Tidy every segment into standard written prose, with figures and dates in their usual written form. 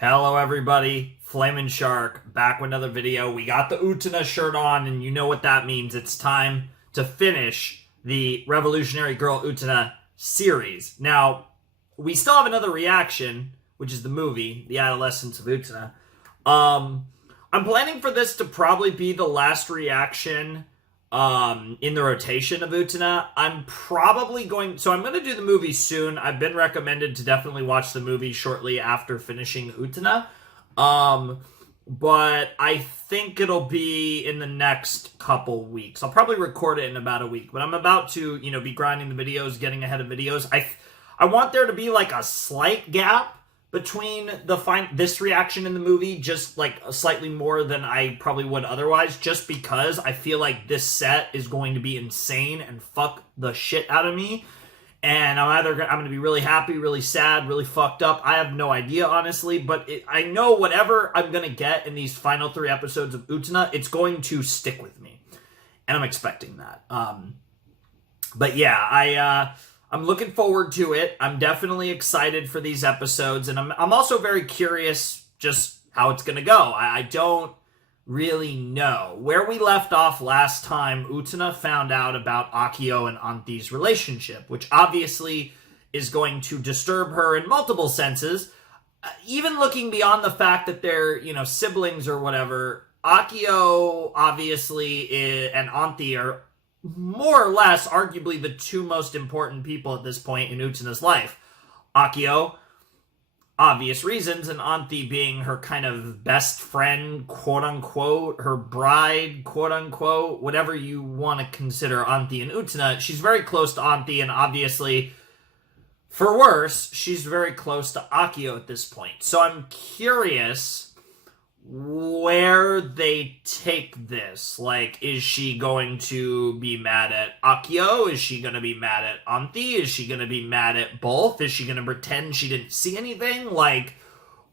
Hello everybody, Flamin' Shark, back with another video. We got the Utena shirt on, and you know what that means. It's time to finish the Revolutionary Girl Utena series. Now, we still have another reaction, which is the movie, The Adolescence of Utena. I'm planning for this to probably be the last reaction in the rotation of Utena. I'm going to do the movie soon. I've been recommended to definitely watch the movie shortly after finishing Utena. But I think it'll be in the next couple weeks. I'll probably record it in about a week, but I'm about to, be grinding the videos, getting ahead of videos. I want there to be like a slight gap between this reaction in the movie, just like slightly more than I probably would otherwise, just because I feel like this set is going to be insane and fuck the shit out of me. And I'm going to be really happy, really sad, really fucked up. I have no idea, honestly, but I know whatever I'm going to get in these final 3 episodes of Utena, it's going to stick with me. And I'm expecting that. But yeah, I'm looking forward to it. I'm definitely excited for these episodes, and I'm also very curious just how it's going to go. I don't really know. Where we left off last time, Utena found out about Akio and Anti's relationship, which obviously is going to disturb her in multiple senses. Even looking beyond the fact that they're, siblings or whatever, Akio obviously and Anti are more or less, arguably, the 2 most important people at this point in Utena's life. Akio, obvious reasons, and Anti being her kind of best friend, quote-unquote, her bride, quote-unquote, whatever you want to consider Anti and Utena. She's very close to Anti, and obviously, for worse, she's very close to Akio at this point. So I'm curious where they take this. Like, is she going to be mad at Akio? Is she going to be mad at Anti? Is she going to be mad at both? Is she going to pretend she didn't see anything? Like,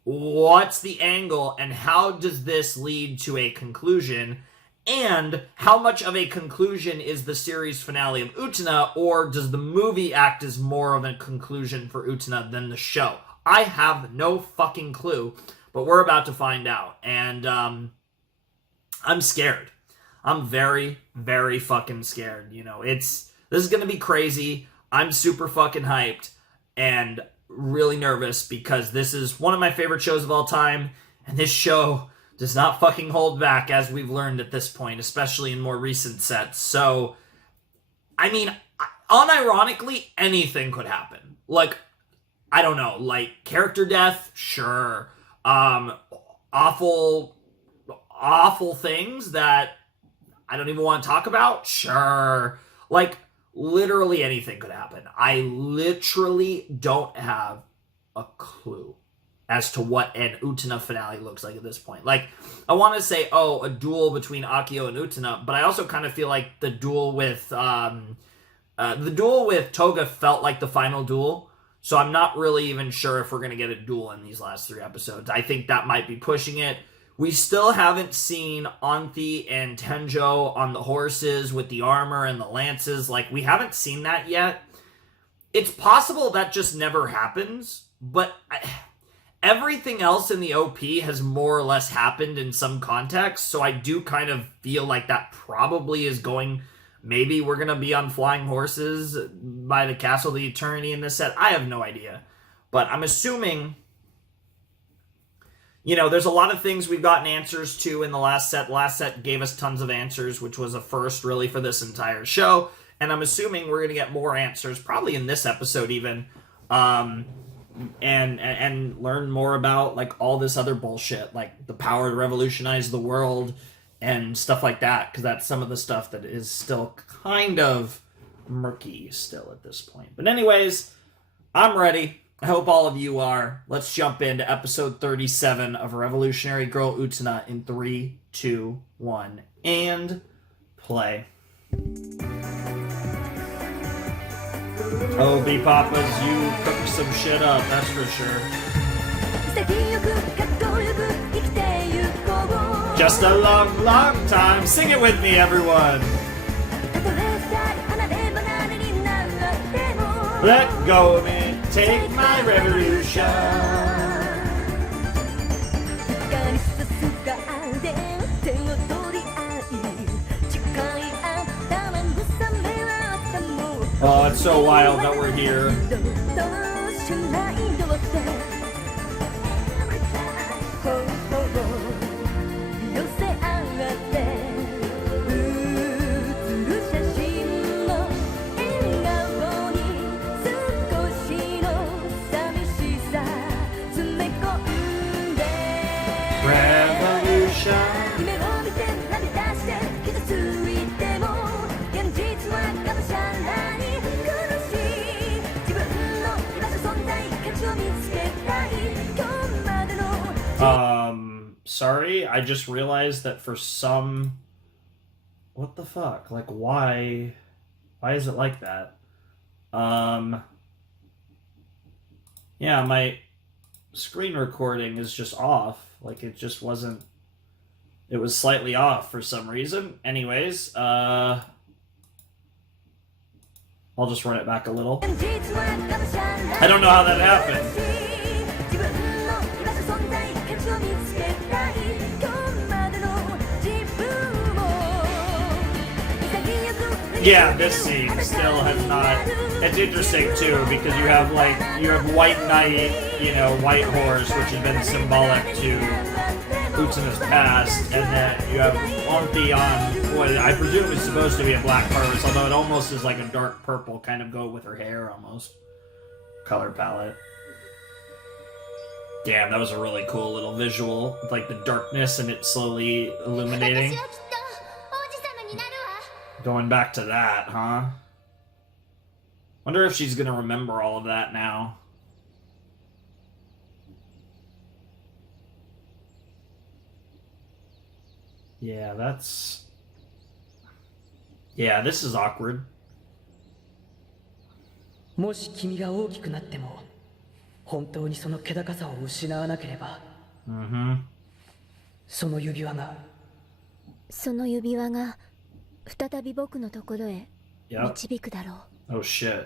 what's the angle, and how does this lead to a conclusion? And how much of a conclusion is the series finale of Utena, or does the movie act as more of a conclusion for Utena than the show? I have no fucking clue. But we're about to find out, and I'm scared. I'm very, very fucking scared. This is gonna be crazy. I'm super fucking hyped and really nervous because this is one of my favorite shows of all time, and this show does not fucking hold back, as we've learned at this point, especially in more recent sets. So, I mean, unironically, anything could happen. Like, I don't know, like character death, sure. Awful things that I don't even want to talk about? Sure. Like, literally anything could happen. I literally don't have a clue as to what an Utena finale looks like at this point. Like, I want to say, a duel between Akio and Utena, but I also kind of feel like the duel with Toga felt like the final duel. So I'm not really even sure if we're going to get a duel in these last 3 episodes. I think that might be pushing it. We still haven't seen Anti and Tenjo on the horses with the armor and the lances. Like, we haven't seen that yet. It's possible that just never happens, but everything else in the OP has more or less happened in some context, so I do kind of feel like that probably is going. Maybe we're going to be on flying horses by the Castle of the Eternity in this set. I have no idea. But I'm assuming, there's a lot of things we've gotten answers to in the last set. The last set gave us tons of answers, which was a first, really, for this entire show. And I'm assuming we're going to get more answers, probably in this episode even, and learn more about, like, all this other bullshit, like the power to revolutionize the world, and stuff like that, because that's some of the stuff that is still kind of murky still at this point. But anyways, I'm ready. I hope all of you are. Let's jump into episode 37 of Revolutionary Girl Utena in 3, 2, 1, and play. Oh, B-Papas, you cooked some shit up, that's for sure. Just a long, long time. Sing it with me, everyone. Let go of me, take my revolution. That's so wild that we're here. Sorry, I just realized that for some... What the fuck? Like, why is it like that? Yeah, my screen recording is just off. Like, it just wasn't... It was slightly off for some reason. Anyways, I'll just run it back a little. I don't know how that happened. Yeah, this scene still has not... It's interesting, too, because you have White Knight, you know, White Horse, which has been symbolic to Utena's past, and then you have Onti on what I presume is supposed to be a black horse, although it almost is like a dark purple, kind of go with her hair, almost. Color palette. Damn, that was a really cool little visual, with, like, the darkness and it slowly illuminating. Going back to that, huh? Wonder if she's gonna remember all of that now. Yeah, that's... Yeah, this is awkward. もし君が大きくなっても本当にその気高さを失わなければ、その指輪が再び僕のところへ導くだろう。Oh shit.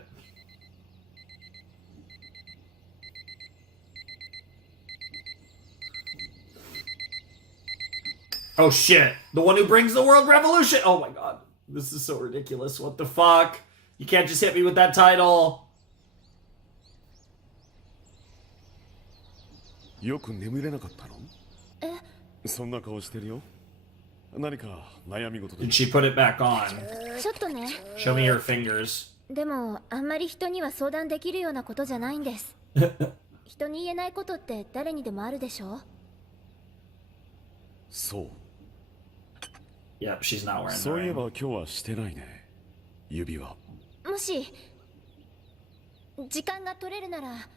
Oh shit. The one who brings the world revolution. Oh my god. This is so ridiculous. What the fuck? You can't just hit me with that title. よく眠れなかったの？そんな顔してるよ。何か悩み事で。 Did she put it back on? ちょっとね。 Show me her fingers. でもあんまり人には相談できるようなことじゃないんです。人に言えないことって誰にでもあるでしょ？そう。Yep, she's not wearing そういえば今日はしてないね。指輪。もし時間が取れるなら。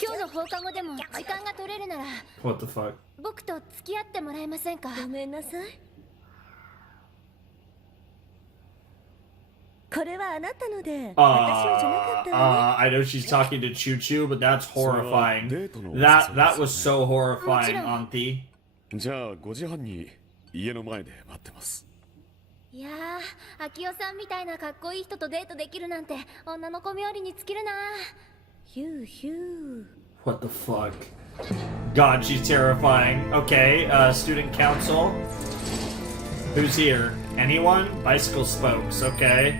今日の放課後でも時間が取れるなら What the fuck? 僕と付き合ってもらえませんか？ごめんなさい。これはあなたので、私のじゃなかったわね。I know she's talking to Choo Choo, but that's horrifying. That was so horrifying, Auntie. じゃあ5時半に家の前で待ってます。いやー、秋代さんみたいなかっこいい人とデートできるなんて女の子冥利に尽きるな。ヒューヒュー。What the fuck? God, she's terrifying. Okay, student council. Who's here? Anyone? Bicycle spokes, okay.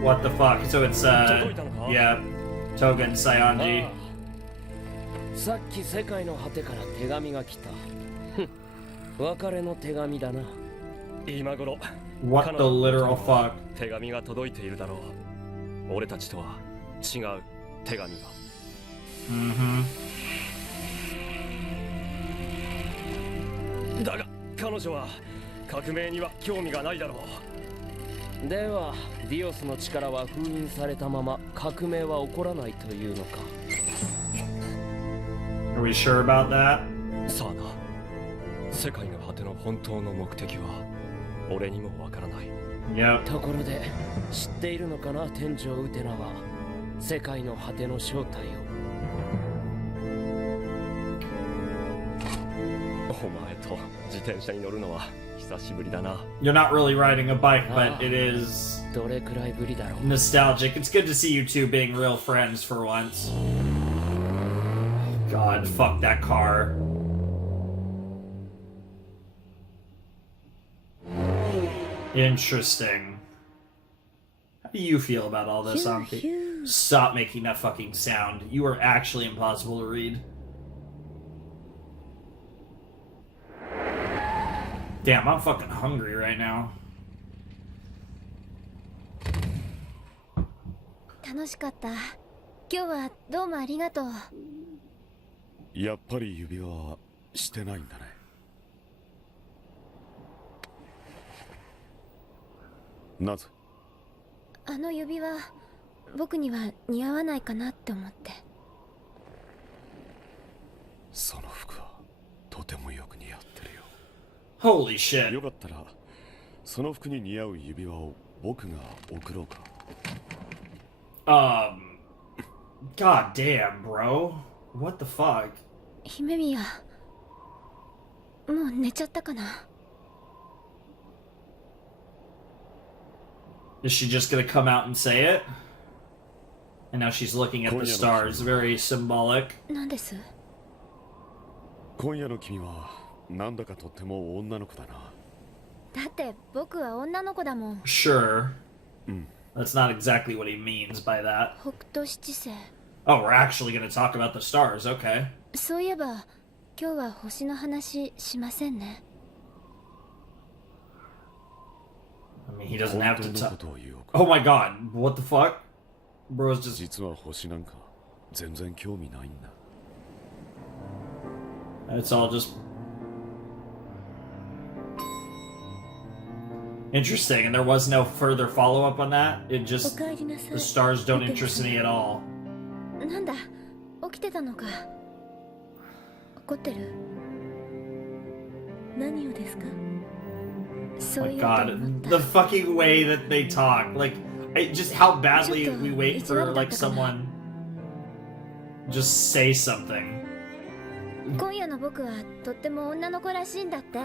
What the fuck? So it's, yeah, Toga and Saionji. さっき世界の果てから手紙が来た。別れの手紙だな。今頃。What the literal fuck? 手紙が届いているだろう。俺たちとは違う手紙が。だが彼女は革命には興味がないだろう。ではディオスの力は封印されたまま革命は起こらないというのか。Are we sure about that? さあな。世界の果ての本当の目的は俺にもわからない。Yep. ところで知っているのかな、天井ウテナは世界の果ての正体を。お前と自転車に乗るのは久しぶりだな。 You're not really riding a bike, but it is どれくらいぶりだろう。 nostalgic. It's good to see you two being real friends for once. God, fuck that car. Interesting. How do you feel about all this, Ampi? Stop making that fucking sound. You are actually impossible to read. Damn, I'm fucking hungry right now. 楽しかった。今日はどうもありがとう。やっぱり指輪はしてないんだね。なぜ？あの指輪、僕には似合わないかなって思って。その服はとてもよく似合ってるよ。Holy shit. よかったらその服に似合う指輪を僕が贈ろうか。God damn, bro. What the fuck? 姫宮、もう寝ちゃったかな。Is she just gonna come out and say it? And now she's looking at the stars, very symbolic. なんです？今夜の君はなんだかとっても女の子だな。だって僕は女の子だもん。Sure. That's not exactly what he means by that. 北斗七星。Oh, we're actually gonna talk about the stars, okay. そういえば、今日は星の話しませんね。I mean, he doesn't have to talk. Oh my god, what the fuck? Bro's just... 実は星なんか全然興味ないんだ。It's all just... Interesting, and there was no further follow-up on that? It just... The stars don't interest me at all. なんだ、起きてたのか。怒ってる？何をですか？ Oh my god, the fucking way that they talk. Like, just how badly we wait for, like, someone... Just say something. 今夜の僕はとっても女の子らしいんだって。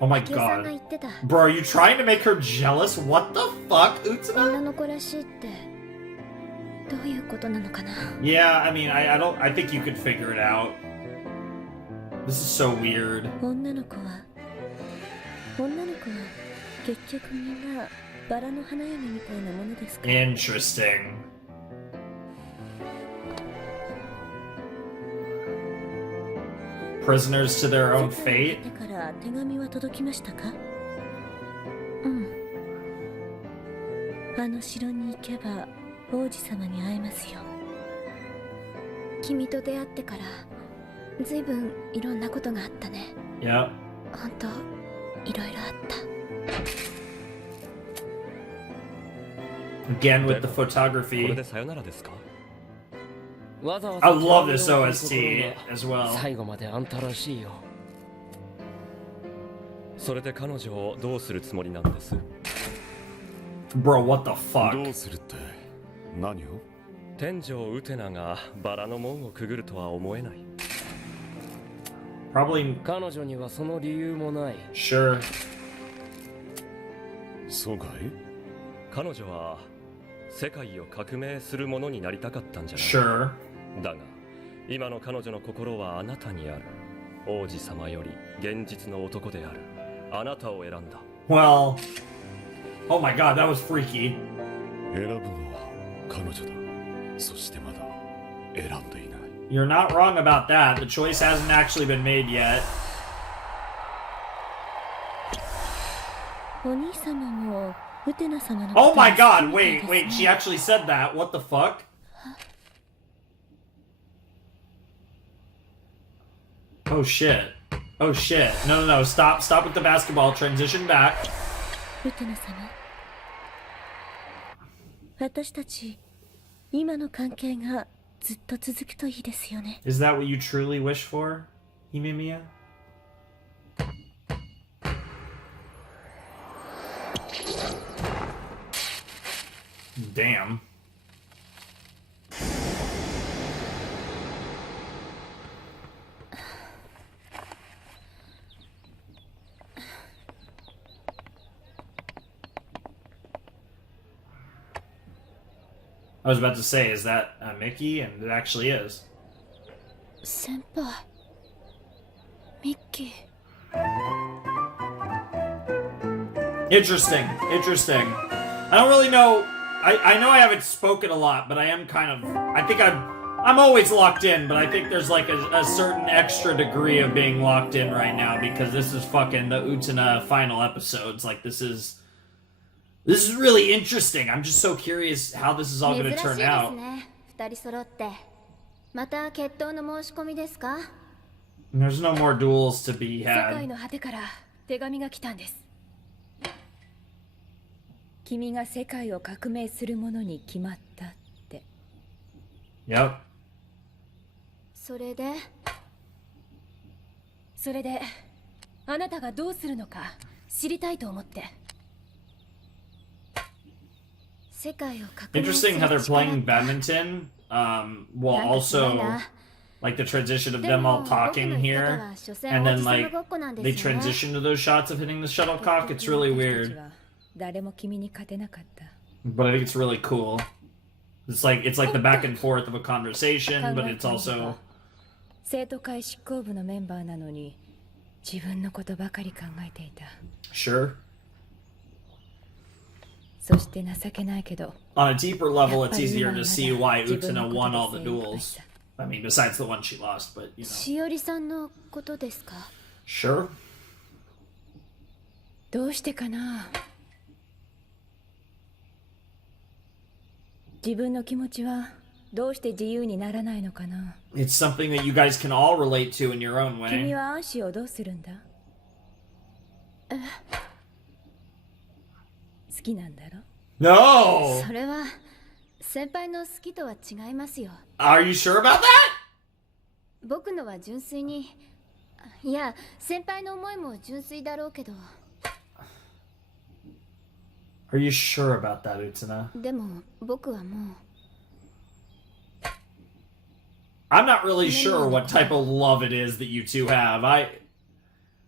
Oh my god. Bro, are you trying to make her jealous? What the fuck, Utena? 女の子らしいってどういうことなのかな？ Yeah, I mean, I think you could figure it out. This is so weird. 女の子は結局みんなバラの花嫁みたいなものですか？ Interesting. Prisoners to their own fate? だから手紙は届きましたか？うん。あの城に行けば王子様に会えますよ。君と出会ってからずいぶんいろんなことがあったね。Yep. 本当いろいろあった。 Again with the photography. これでさよならですか？ わざわ I ざ love this OST as well. 最後まであんたらしいよ。それで彼女をどうするつもりなんです？ Bro, what the ど fuck? うするって何を？天上ウテナがバラの門をくぐるとは思えない。 Probably. 彼女にはその理由もない。 Sure. そうかい？彼女は世界を革命するものになりたかったんじゃない？ Sure. だが今の彼女の心はあなたにある。王子様より現実の男であるあなたを選んだ。 Well. Oh my god, that was freaky. 選ぶのは彼女だ。そしてまだ選んでいない。 You're not wrong about that. The choice hasn't actually been made yet. お兄様もウテナ様の Oh my ことが god, 好きみたい wait, です wait, she ね。 actually said that. What the fuck? Oh shit. Oh shit. No, no, no. Stop with the basketball. Transition back. ウテナ様、私たち今の関係がずっと続くといいですよね。 Is that what you truly wish for, Himemiya? Damn. I was about to say, is that Mickey? And it actually is. 先輩、ミッキー。 Interesting, interesting. I don't really know. I know I haven't spoken a lot, but I am kind of. I think I'm always locked in, but I think there's like a certain extra degree of being locked in right now because this is fucking the Utena final episodes. Like this is really interesting. I'm just so curious how this is all going to turn out. 二人揃ってまた決闘の申し込みですか? There's no more duels to be 世 had. 界の果てから手紙が来たんです。君が世界を革命するものに決まったって。Yep. それであなたがどうするのか知りたいと思って。世界を革命す Interesting る how they're 力 playing badminton, while also like the transition of them all talking here, and then like they transition to those shots of hitting the shuttlecock. It's really weird, 誰も君に勝てなかった。 but I think it's really cool. It's like the back and forth of a conversation, but it's also 生徒会執行部のメンバーなのに自分のことばかり考えていた。 sure. そして情けないけど。 On a deeper level, it's easier to see why Utena won all the duels. I mean, besides the one she lost, but you know. しおりさんのことですか? Sure. どうしてかな。自分の気持ちはどうして自由にならないのかな。 It's something that you guys can all relate to in your own 君 way. はアンシーをどうするんだ。好きなんだろ。 No! それは先輩の好きとは違いますよ。 Are you sure about that? 僕のは純粋に、いや先輩の思いも純粋だろうけど。 Are you sure about that, Utena? でも僕はもう。 I'm not really sure what type of love it is that you two have.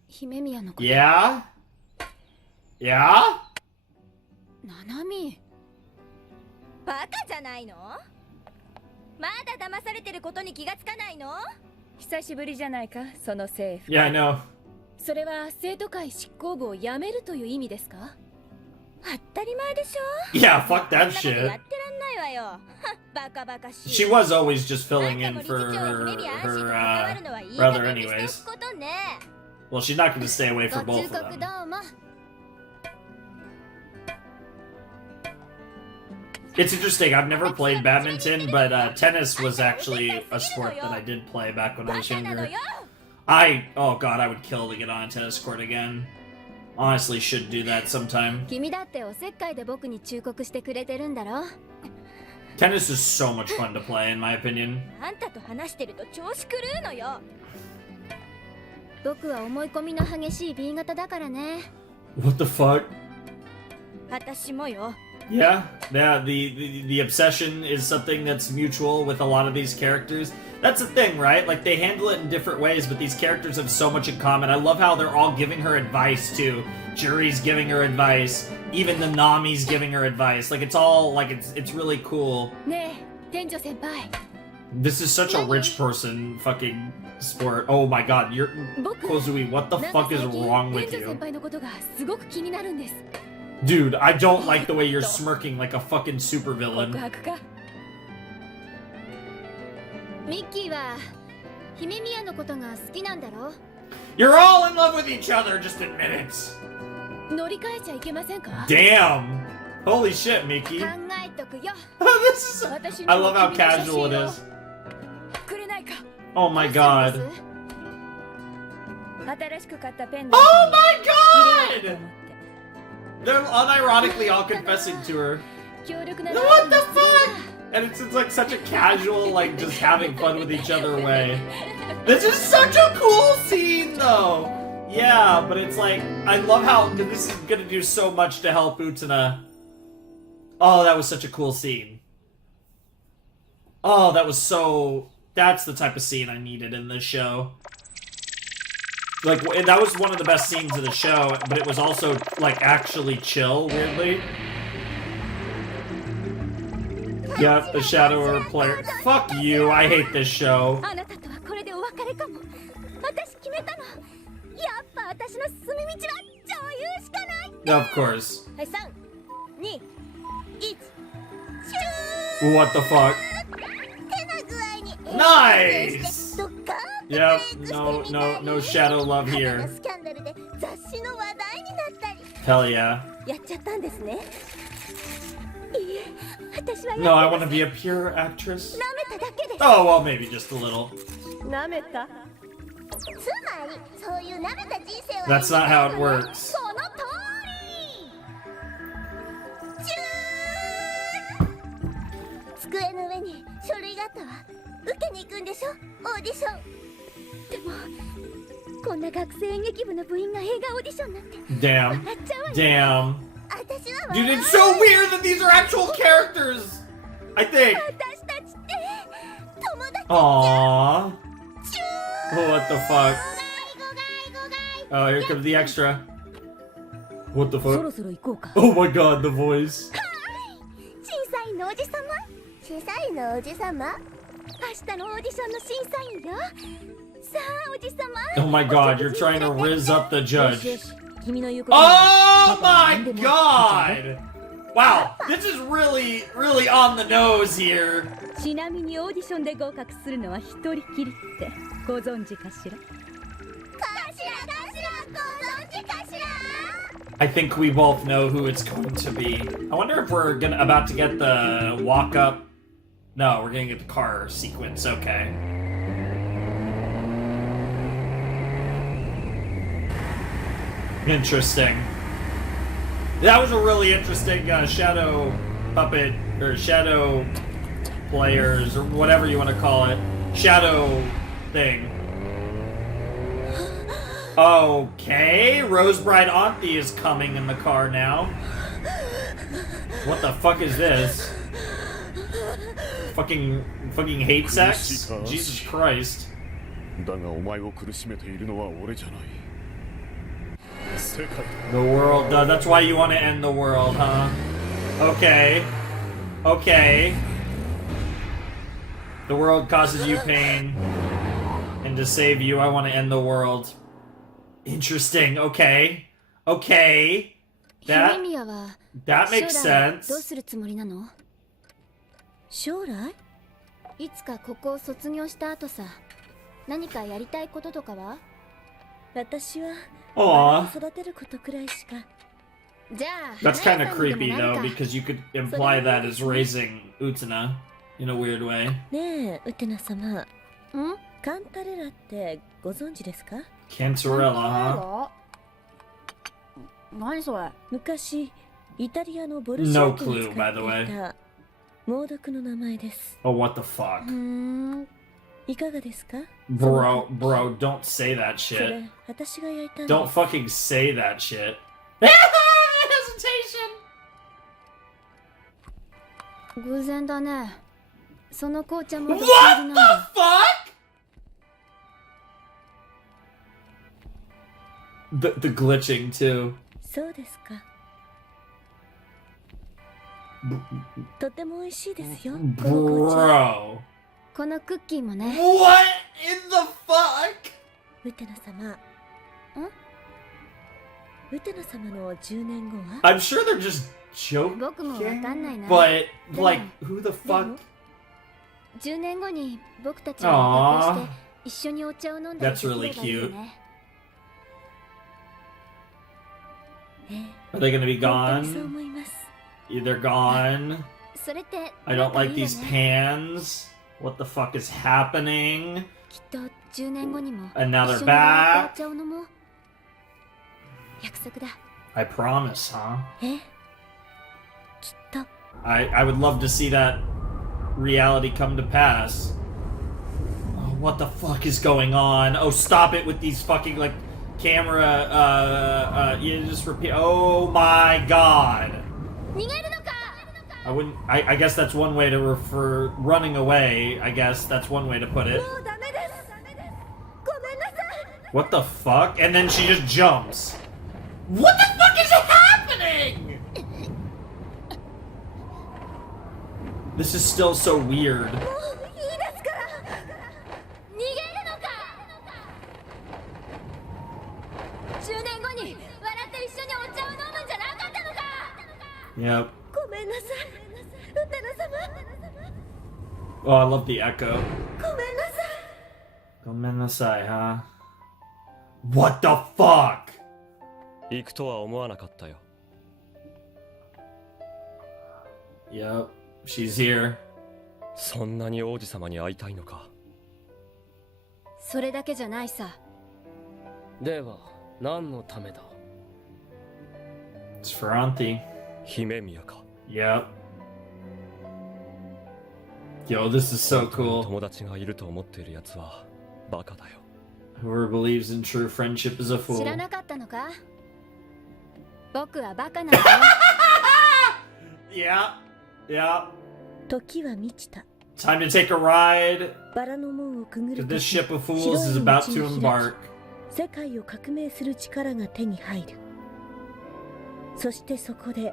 姫宮のこと。 Yeah? Yeah? ナナミ。バカじゃないの？まだ騙されてることに気がつかないの？久しぶりじゃないか、その制服。 Yeah, I know. それは生徒会執行部を辞めるという意味ですか？当たり前でしょ。 Yeah, fuck that やって shit. らんないわよ。バカバカしい。 She was always just filling in for her brother anyways. Well, she's not going to stay away ご for both 忠 of 告 them. どうも。 It's interesting. I've never played badminton, but tennis was actually a sport that I did play back when I was younger. Oh god, I would kill to get on a tennis court again. Honestly, should do that sometime. 君だっておせっかいで僕に忠告してくれてるんだろ。 Tennis is so much fun to play, in my opinion. あんたと話してると調子狂うのよ。僕は思い込みの激しい B 型だからね。 What the fuck? 私もよ。 Yeah, the obsession is something that's mutual with a lot of these characters. That's the thing, right? Like, they handle it in different ways, but these characters have so much in common. I love how they're all giving her advice, too. Jury's giving her advice. Even the Nami's giving her advice. Like, it's all, like, it's really cool. ねえ、店長先輩。 This is such a rich person fucking sport. Oh my god, you're... Kozui, what the fuck is wrong with 店長 you? 先輩のことがすごく気になるんです。 Dude, I don't like the way you're smirking like a fucking 告 supervillain. 白か。ミッキーは姫宮のことが好きなんだろ。 You're all in love with each other, just admit it. 乗り換えちゃいけませんか？ Damn. Holy shit, Mickey. 考えとくよ。 This is... 私 I にも love how 君の写 casual 真 it を is. くれないか。 Oh my どう god. するんです？新しく買ったペンダン Oh トに my 入れようと god! 思って。 They're unironically all confessing to her. 強力な What the fuck? And it's like such a casual, like, just having fun with each other way. This is such a cool scene, though. Yeah, but it's like, I love how this is gonna do so much to help Utena. Oh, that was such a cool scene. Oh, that was so... That's the type of scene I needed in this show. Like, that was one of the best scenes of the show, but it was also, like, actually chill, weirdly. Yeah, the shadow of a player. Fuck you, I hate this show. あなたとはこれでお別れかも。私決めたの。やっぱ私の進み道は女優しかない。 Of course. はい、3、2、What the fuck? てな具合に Nice! ドッカーン Yep, no shadow love 肌 here. のスキャンダルで雑誌の話題になったり Hell yeah. やっちゃったんですね。いいえ私は No, I want to be a pure actress. 舐めただけです Oh, well, maybe just a little. なめた。つまりそういう舐めた人生は That's not how it works. その通りチュー机の上に書類があったわ受けに行くんでしょオーディションでもこんな学生演劇部の部員が映画オーディションなんて Damn. 笑っちゃうわよ Damn. 私は Dude, it's so weird that these are actual characters. I think. 私たちって友達 Aww. チュー What the fuck? 誤解 Oh, here comes the extra. What the そ fuck? ろそろ行こうか。 Oh my god, the voice. 審査員のおじさま審査員のおじさま明日のオーディションの審査員よさあおじさま Oh my god, you're trying to riz up the よしよ judge. し、君の言うこと Oh my god! Wow, this is really on the nose here. ちなみにオーディションで合格するのは一人きりってご存知かしら。かしらご存知かしら I think we both know who it's going to be. I wonder if we're about to get the walk up. No, we're gonna get the car sequence. Okay. Interesting. That was a really interesting shadow puppet or shadow players or whatever you want to call it. Shadow thing. Okay, Rosebride Auntie is coming in the car now. What the fuck is this? Fucking hate sex? Jesus Christ. だがお前を苦しめているのは俺じゃない世界 The world, that's why you want to end the world, huh? Okay. Okay. The world causes you pain. And to save you, I want to end the world. Interesting. Okay. Okay. 姫 That 宮は that makes 将来どう sense. するつもりなの将来？いつかここを卒業した後さ何かやりたいこととかは私は Aw. 育てることくらいしか。じゃあ That's kind 花 of 屋さんにで creepy もな though, るか because you could imply that as raising Utena in a weird way. ねえ、ウテナ様、んカンタレラってご存知ですか？ Cantarella, huh? 何それ昔イタリアのボルシェ No イキに clue, 使 by っ the て way. いた猛毒の名前です。 Oh, what the fuck? いかがですか？ Bro, don't say that そ shit. れ、私が焼いたんです。 Don't fucking say that shit. Hesitation! 偶然だねその紅茶も What 独特なん the だ fuck? The glitching too. そうですか。とても美味しいですよ。この紅茶。 Bro. このクッキーもね What in the fuck? ウテナ様。ウテナ様の10年後は？ I'm sure they're just joking. 僕もわかんないな But, Yeah. like, who the fuck? 10年後に僕たちが合格して一緒にお茶を飲んだり That's really できればいいよね Are they gonna be 本当にそう gone? 思います。 They're gone. それって I don't 仲い like いよ these ね pans. What the fuck is happening? きっと10年後にも And now they're 一緒に笑 back. ってお茶を飲もう約束だ I promise, huh? きっと。I would love to see that reality come to pass. Oh, what the fuck is going on? Oh, stop it with these fucking, like, camera, you just repeat. Oh my god. 逃げるのか I guess that's one way to refer, running away, I guess that's one way to put it. もうダメです。ごめんなさい。 What the fuck? And then she just jumps. What the fuck is happening? This is still so weird. もういいですから。逃げるのか10年後に笑って一緒にお茶を飲むんじゃなかったのか Yep. ごめんなさい。ウテナ様。Oh, I love the echo. ごめんなさい。 Gomenasai, huh? What the fuck? 行くとは思わなかったよ。 Yep, she's here. そんなに王子様に会いたいのか。それだけじゃないさ。では何のためだ。 It's for Auntie. 姫宮か。 Yep. Yo, this is so 友 cool. 達がいると思っているやつはバカだよ。 Whoever believes in true friendship is a 知 fool. らなかったのか。僕はバカなんだよ。 Yeah, yeah. 時は満ちた。 Time to take a ride. バラの門をくぐる This と ship of fools is about to embark. 世界を革命する力が手に入る。そしてそこで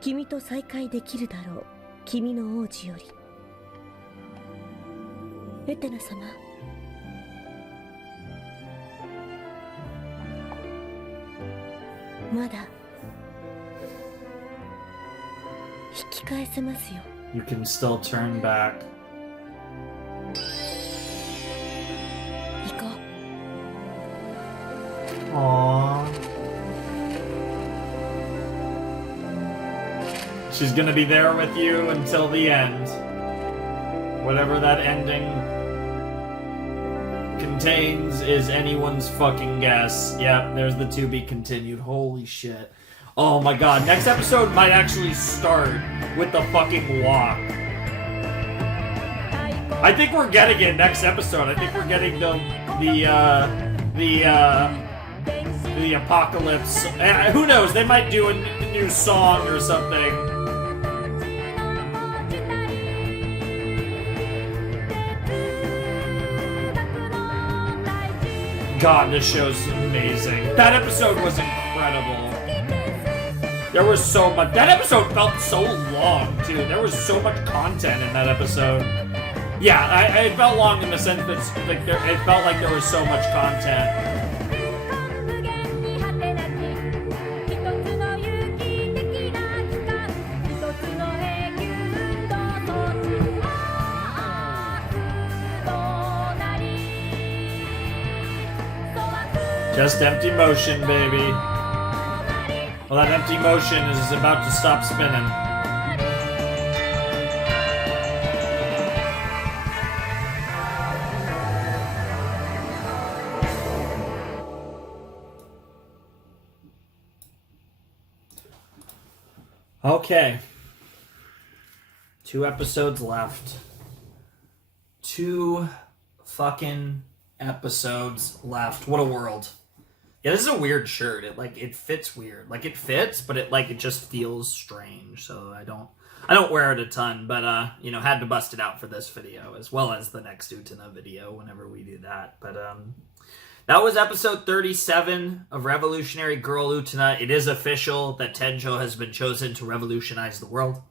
君と再会できるだろう。君の王子より。ウテナ様。まだ引き返せますよ。 You can still turn back. 行こう。 Aww. She's gonna be there with you until the end. Whatever that ending contains is anyone's fucking guess. Yep, there's the to be continued. Holy shit. Oh my god, next episode might actually start with the fucking walk. I think we're getting it next episode. I think we're getting the apocalypse. Who knows? They might do a new song or something. God, this show's amazing. That episode was incredible. There was so much. That episode felt so long, too. There was so much content in that episode. Yeah, it felt long in the sense that like it felt like there was so much content. Just empty motion, baby. Well, that empty motion is about to stop spinning. Okay. 2 episodes left. 2 fucking episodes left. What a world. Yeah, this is a weird shirt. It fits weird. Like it fits, but it just feels strange. So I don't wear it a ton, but had to bust it out for this video as well as the next Utena video whenever we do that. But that was episode 37 of Revolutionary Girl Utena. It is official that Tenjo has been chosen to revolutionize the world.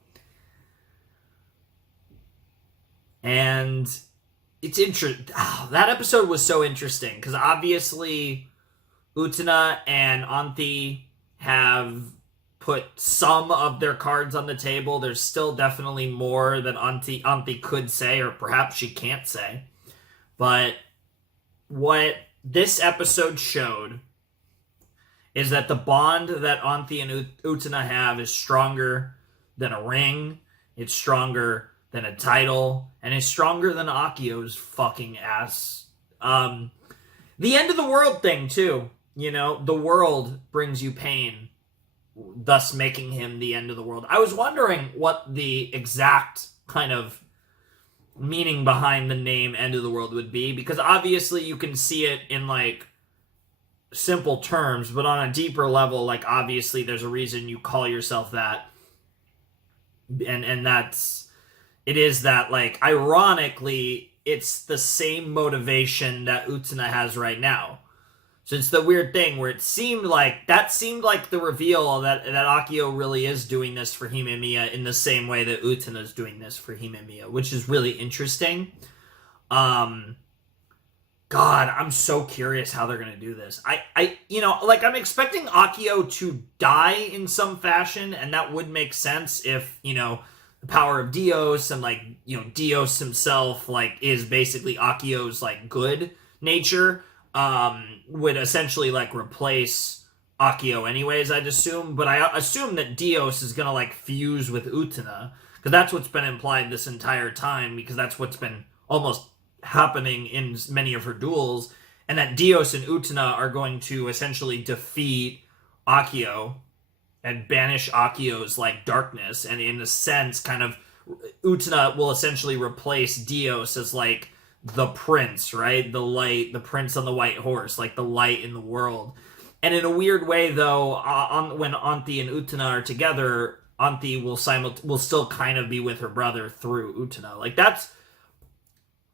And it's interesting. That episode was so interesting because obviously Utena and Anthi have put some of their cards on the table. There's still definitely more that Anthi could say, or perhaps she can't say. But what this episode showed is that the bond that Anthi and Utena have is stronger than a ring. It's stronger than a title, and it's stronger than Akio's fucking ass. The end of the world thing, too. The world brings you pain, thus making him the end of the world. I was wondering what the exact kind of meaning behind the name End of the World would be, because obviously you can see it in, simple terms, but on a deeper level, obviously there's a reason you call yourself that. And it is that, ironically, it's the same motivation that Utena has right now. So it's the weird thing where it seemed like the reveal that Akio really is doing this for Himemiya in the same way that Utena is doing this for Himemiya, which is really interesting. God, I'm so curious how they're gonna do this. I'm expecting Akio to die in some fashion, and that would make sense if, power of Dios, and like, you know, Dios himself like is basically Akio's like good nature, would essentially like replace Akio anyways, I'd assume. But I assume that Dios is gonna like fuse with Utena, because that's what's been implied this entire time, because that's what's been almost happening in many of her duels, and that Dios and Utena are going to essentially defeat Akio and banish Akio's like darkness, and in a sense kind of Utena will essentially replace Dios as like the prince, right? The light, the prince on the white horse, like the light in the world. And in a weird way though, when Anti and Utena are together, Anti will still kind of be with her brother through Utena. Like that's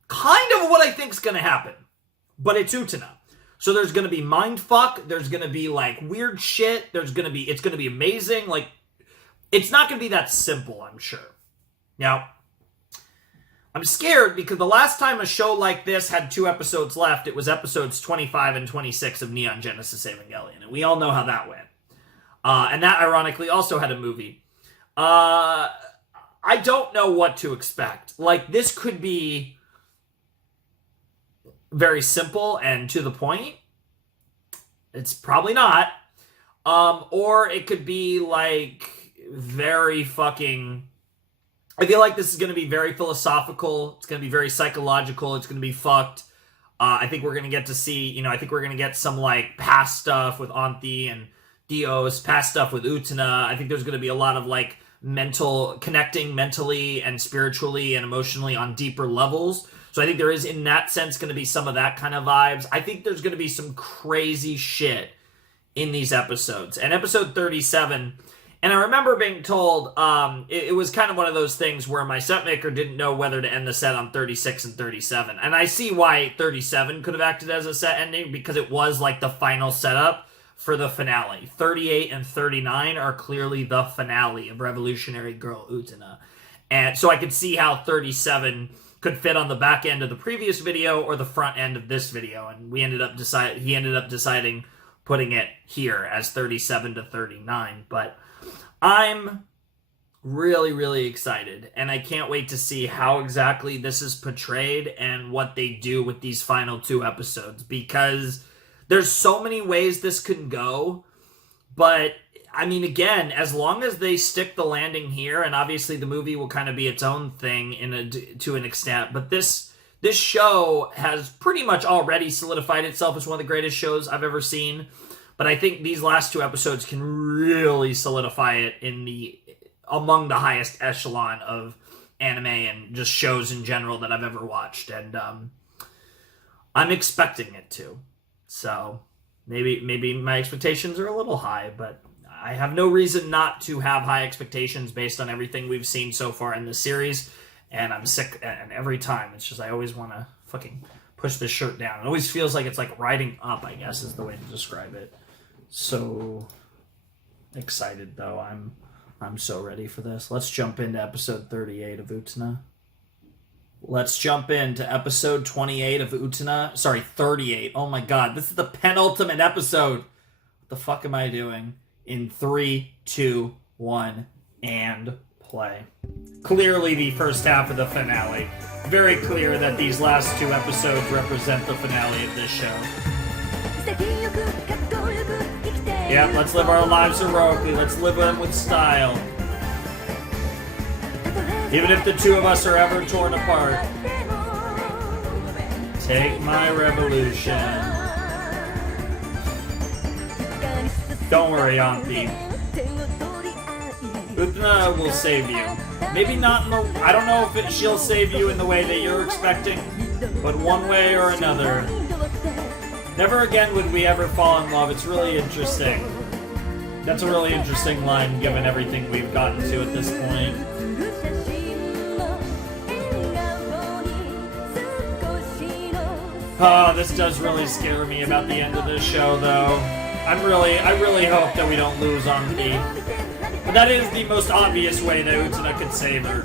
kind of what I think's gonna happen. But it's Utena. So there's gonna be mindfuck, there's gonna be like weird shit, it's gonna be amazing. Like, it's not gonna be that simple, I'm sure. Now, I'm scared because the last time a show like this had 2 episodes left, it was episodes 25 and 26 of Neon Genesis Evangelion. And we all know how that went. And that ironically also had a movie. I don't know what to expect. Like, this could be very simple and to the point. It's probably not. Or it could be like very fucking... I feel like this is going to be very philosophical. It's going to be very psychological. It's going to be fucked. I think we're going to get to see, I think we're going to get some like past stuff with Anti and Dios, past stuff with Utena. I think there's going to be a lot of like connecting mentally and spiritually and emotionally on deeper levels. So I think there is, in that sense, going to be some of that kind of vibes. I think there's going to be some crazy shit in these episodes. And episode 37, and I remember being told, it was kind of one of those things where my set maker didn't know whether to end the set on 36 and 37. And I see why 37 could have acted as a set ending, because it was like the final setup for the finale. 38 and 39 are clearly the finale of Revolutionary Girl Utena. And so I could see how 37 could fit on the back end of the previous video or the front end of this video. And he ended up deciding putting it here as 37 to 39. But I'm really, really excited, and I can't wait to see how exactly this is portrayed and what they do with these final 2 episodes, because there's so many ways this can go. But I mean, again, as long as they stick the landing here, and obviously the movie will kind of be its own thing to an extent, but this show has pretty much already solidified itself as one of the greatest shows I've ever seen. But I think these last 2 episodes can really solidify it among the highest echelon of anime and just shows in general that I've ever watched. And I'm expecting it to. So maybe my expectations are a little high, but I have no reason not to have high expectations based on everything we've seen so far in the series. And I'm sick, and every time it's just I always want to fucking push this shirt down. It always feels like it's like riding up, I guess is the way to describe it. So excited though. I'm so ready for this. Let's jump into episode 38 of Utena. Let's jump into episode 28 of Utena. Sorry, 38. Oh my god, this is the penultimate episode. What the fuck am I doing? In 3, 2, 1, and play. Clearly the first half of the finale. Very clear that these last 2 episodes represent the finale of this show. Yeah, let's live our lives heroically. Let's live them with style. Even if the 2 of us are ever torn apart. Take my revolution. Don't worry, Auntie. Utena will save you. Maybe not I don't know if she'll save you in the way that you're expecting, but one way or another. Never again would we ever fall in love. It's really interesting. That's a really interesting line given everything we've gotten to at this point. Oh, this does really scare me about the end of this show, though. I really hope that we don't lose Auntie. But that is the most obvious way that Utena could save her.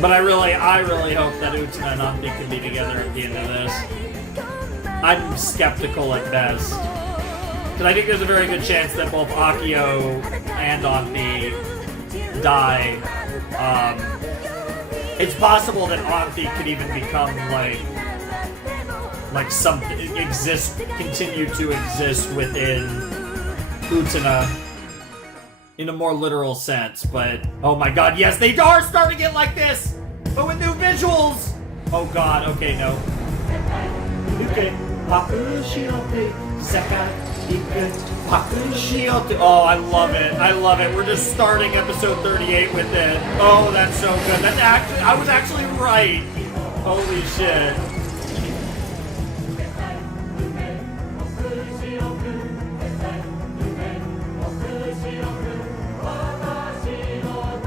But I really hope that Utena and Auntie can be together at the end of this. I'm skeptical at best. Because I think there's a very good chance that both Akio and Auntie die. It's possible that Auntie could even become like something continue to exist within Utena in a more literal sense. But oh my god, yes, they are starting it like this, but with new visuals. Oh god, okay, no. Okay. Oh, I love it. I love it. We're just starting episode 38 with it. Oh, that's so good. That's actually, I was actually right. Holy shit.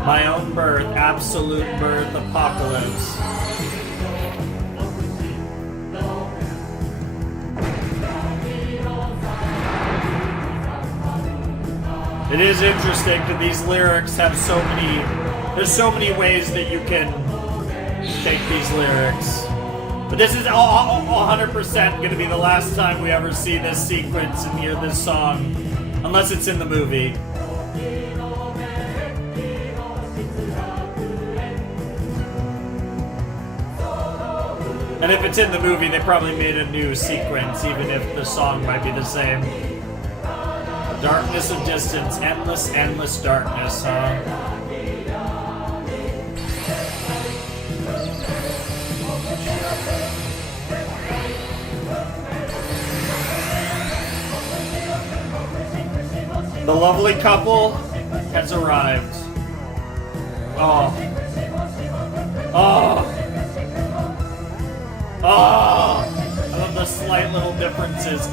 My own birth, absolute birth, apocalypse. It is interesting that these lyrics have so many, there's so many ways that you can take these lyrics. But this is 100% going to be the last time we ever see this sequence and hear this song, unless it's in the movie. And if it's in the movie, they probably made a new sequence, even if the song might be the same. Darkness of distance, endless, endless darkness, huh? The lovely couple has arrived. Oh. Oh. Oh. I love the slight little differences.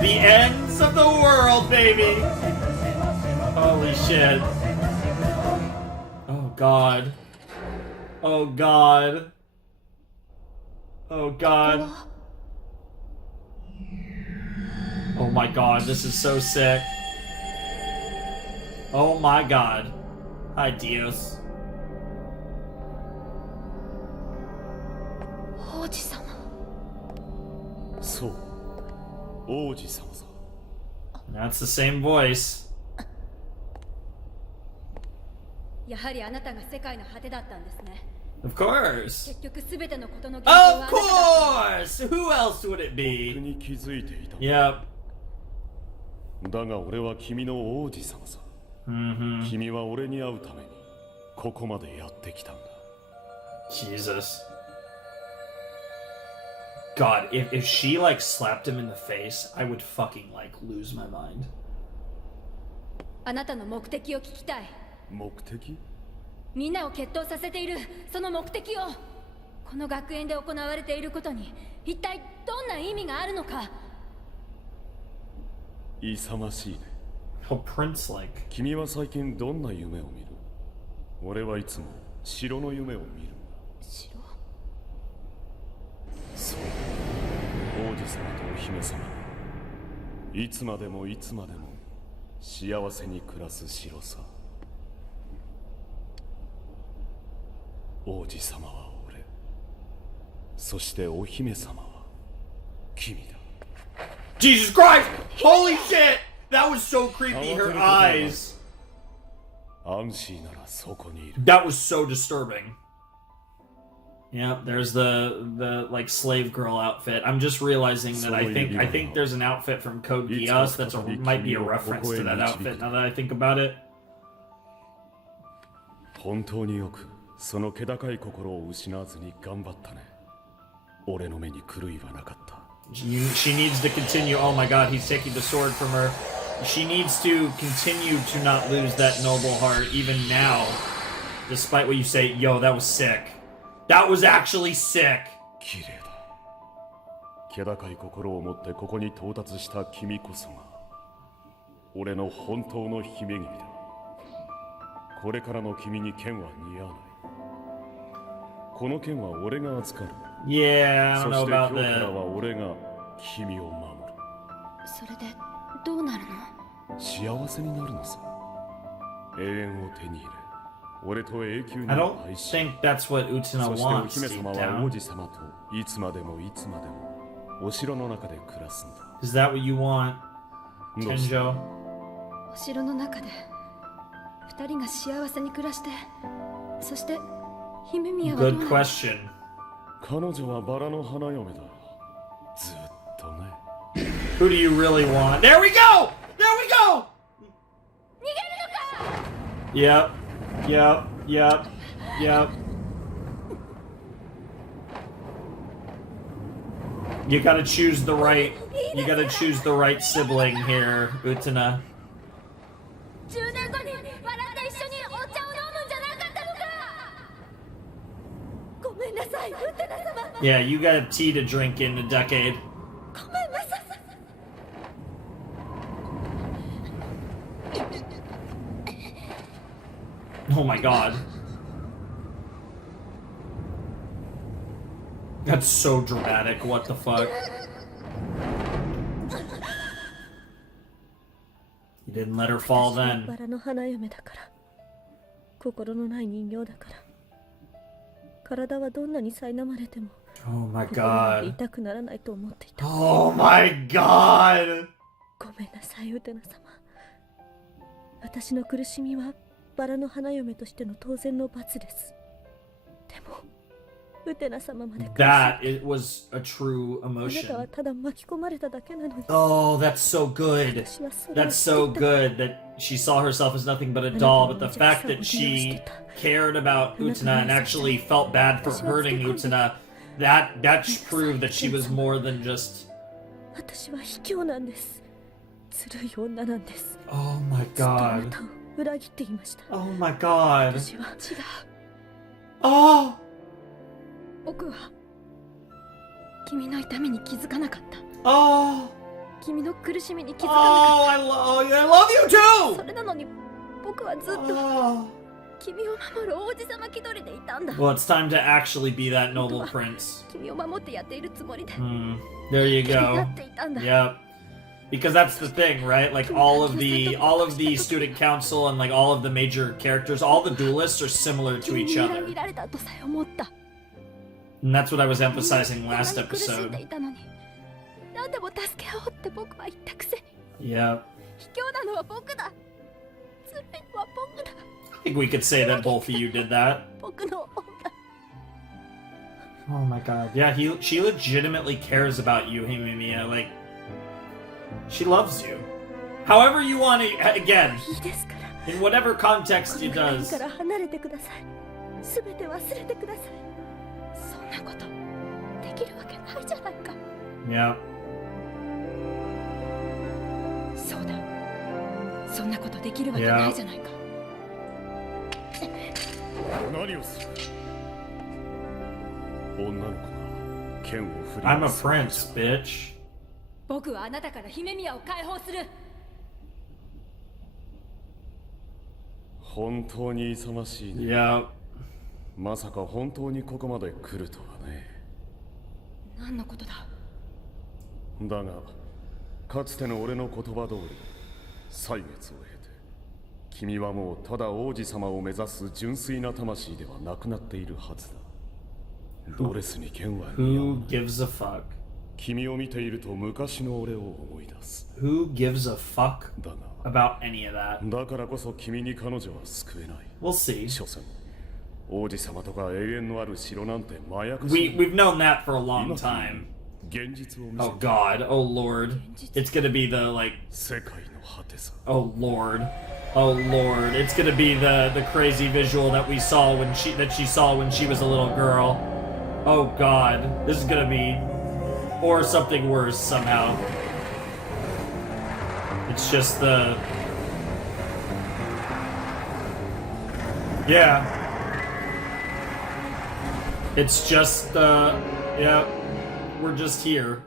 The ends of the world, baby! Holy shit. Oh god. Oh god. Oh god. Oh my god, this is so sick. Oh my god. Ay Dios. 王子様。そう、王子様さ。 That's the same voice. やはりあなたが世界の果てだったんですね。 Of course. 結局すべてのことの原因は Of あなただった。 course! Who else would it 僕 be? に気づいていた。 Yep. だが俺は君の王子様さ。君は俺に会うためにここまでやってきたんだ。 Jesus. God, if she like slapped him in the face, I would fucking like lose my mind. あなたの目的を聞きたい。目的？みんなを決闘させているその目的を、この学園で行われていることに一体どんな意味があるのか。勇ましいね。 How prince-like. 君は最近どんな夢を見る？俺はいつも城の夢を見るんだ。城？そう、王子様とお姫様がいつまでもいつまでも幸せに暮らす城さ。王子様は俺、そしてお姫様は君だ。 Jesus Christ! Holy shit! That was so creepy, her eyes. アンシーならそこにいる。 That was so disturbing. Yeah, there's the like slave girl outfit. I'm just realizing that I think there's an outfit from Code Geass that's might be a reference to that outfit now that I think about it. 本当によくその気高い心を失わずに頑張ったね。俺の目に狂いはなかった。 She needs to continue. Oh my god, he's taking the sword from her. She needs to continue to not lose that noble heart even now. Despite what you say, yo, that was sick. That was actually sick. 綺麗だ。気高い心を持ってここに到達した君こそが俺の本当の姫君だ。これからの君に剣は似合わない。この剣は俺が預かる。 Yeah, I そ don't して know 今 about 日から that. は俺が君を守る。それでどうなるの？幸せになるのさ。永遠を手に入れ、俺と永久に I don't 愛し、 think that's what Utena そしてお wants 姫 deep 様は down. 王子様といつまでもいつまでもお城の中で暮らすんだ。 Is that what you want, どうして Tenjo? お城の中で。二人が幸せに暮らして、そして姫宮はどうな Good の？ question. 彼女はバラの花嫁だ。ずっとね。 Who do you really want? There we go! There we go! Yep. Yep. Yep. Yep. You gotta choose the right. You gotta choose the right sibling here, Utena. 10年後にバラと一緒にお茶を飲むんじゃなかったのか。ごめんなさい、ウテナ様。 Yeah, you got tea to drink in a decade. ごめんなさい。 Oh my god. That's so dramatic. What the fuck? You didn't let her fall バ then. ラの花嫁だから、心のない人形だから、体はどんなに苛まれても Oh my 心なんて god. 痛くならないと思っていた。 Oh my god. ごめんなさい、ウテナ様。私の苦しみはバラの花嫁としての当然の罰です。でもウテナ様まで苦し That い。 it was a true あなたは emotion. ただ巻き込まれただけなのに。 Oh, that's so good. 私はそれを That's 知 so っていた。 good that she saw herself as nothing but a doll, but the fact that she cared about Utena and actually felt bad for hurting Utena, that proved that she was more than just. 私は卑怯なんです。ずるい女なんです。 Oh my ずっとあな god. たを裏切っていました。 Oh my god. 私は違う。 Oh. 僕は君の痛みに気づかなかった。 Oh. 君の苦しみに気づかなか Oh, I love you った。そ too. れなのに僕はずっと Oh. 君を守る王子様気取りでいたんだ。 Well, it's time to actually be that noble prince. 君を守ってやっているつもりで Hmm. There you 気にな go. っていたんだ。 Yep. Because that's the thing, right? Like all of the student council and like all of the major characters, all the duelists are similar to 君に each 裏 other. 切られたとさえ思った。 And that's what I was emphasizing こんな last に苦しんで episode. いたのに、何でも助け合おうって僕は言ったくせに、 Yep. 卑怯なのは僕だ。ずるいのは僕だ。 I think we could say that both of you did that. 僕の女。 Oh my god. Yeah, she legitimately cares about you, Himimiya. Like, she loves you. However you want to, again, いいですから。 in whatever こ context の it 国 does. から離れてください。すべて忘れてください。そんなことできるわけないじゃないか。 Yeah. そうだ。そんなことできるわけないじゃないか。何をする。女の子が剣を振り I'm a ます prince, bitch. 僕はあなたから姫宮を解放する。本当に勇ましいね。 Yeah. まさか本当にここまで来るとはね。何のことだ。だがかつての俺の言葉通り歳月を経て君はもうただ王子様を目指す純粋な魂ではなくなっているはずだ。ドレスに剣は似合わ Who ない。 gives a fuck? 君を見ていると昔の俺を思い出す。 Who gives a fuck だが about any of that? だからこそ君に彼女は救えない。 We'll see. 所詮王子様とか永遠のある城なんてまやかし We've known that for a long 今 time. 現実を見せ Oh て god. Oh lord. It's gonna be the like. 世界の果てさ。 Oh lord. Oh lord. It's gonna be the crazy visual that we saw when she saw when she was a little girl. Oh god. This is gonna be, or something worse somehow. It's just the. Yeah. It's just yeah. We're just here.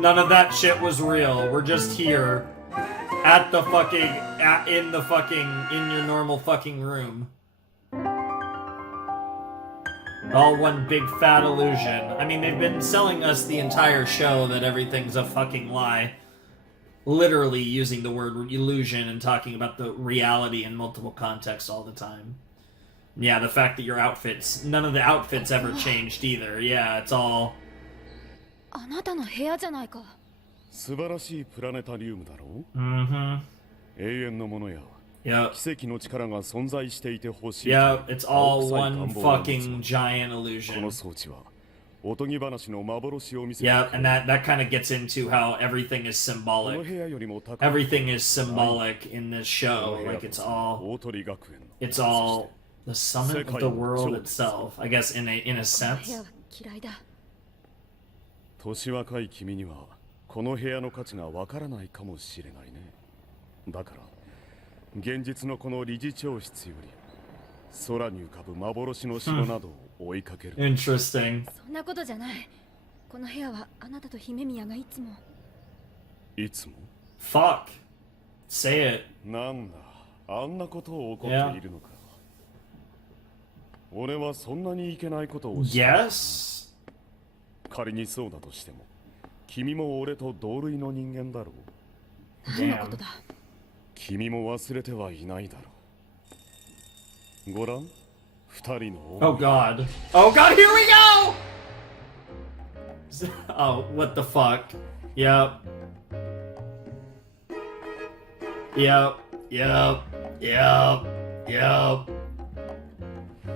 None of that shit was real. We're just here. In your normal fucking room. All one big fat illusion. I mean, they've been selling us the entire show that everything's a fucking lie. Literally using the word illusion and talking about the reality in multiple contexts all the time. Yeah, the fact that your outfits, none of the outfits ever changed either. Yeah, it's all. あなたの部屋じゃないか。素晴らしいプラネタリウムだろう。 Mm-hmm. 永遠のものや Yep. 奇跡の力が存在していてほしい。 Yep, it's all 青臭い one 願望を持つ fucking giant こ illusion. の装置はおとぎ話の幻を見せ Yep, and that kind of gets into how everything is この symbolic. 部屋よりも高い Everything is symbolic in this こ show. の部屋 Like こ it's そ all 大鳥学園の it's all the summit of the world itself. I guess in a 部屋 sense. は嫌いだ。年若い君にはこの部屋の価値がわからないかもしれないね。だから現実のこの理事長室より空に浮かぶ幻の城などを追いかける。 Interesting. そんなことじゃない。この部屋はあなたと姫宮がいつも。いつも Fuck. Say it. なんだ、あんなことを起こっているのか。俺はそんなにいけないことをして Yes. 仮にそうだとしても君も俺と同類の人間だろう。何のことだ。君も忘れてはいないだろう。ごらん、二人の Oh god. Oh god, here we go! Oh, what the fuck? Yep. Yep. Yep. Yep. Yep.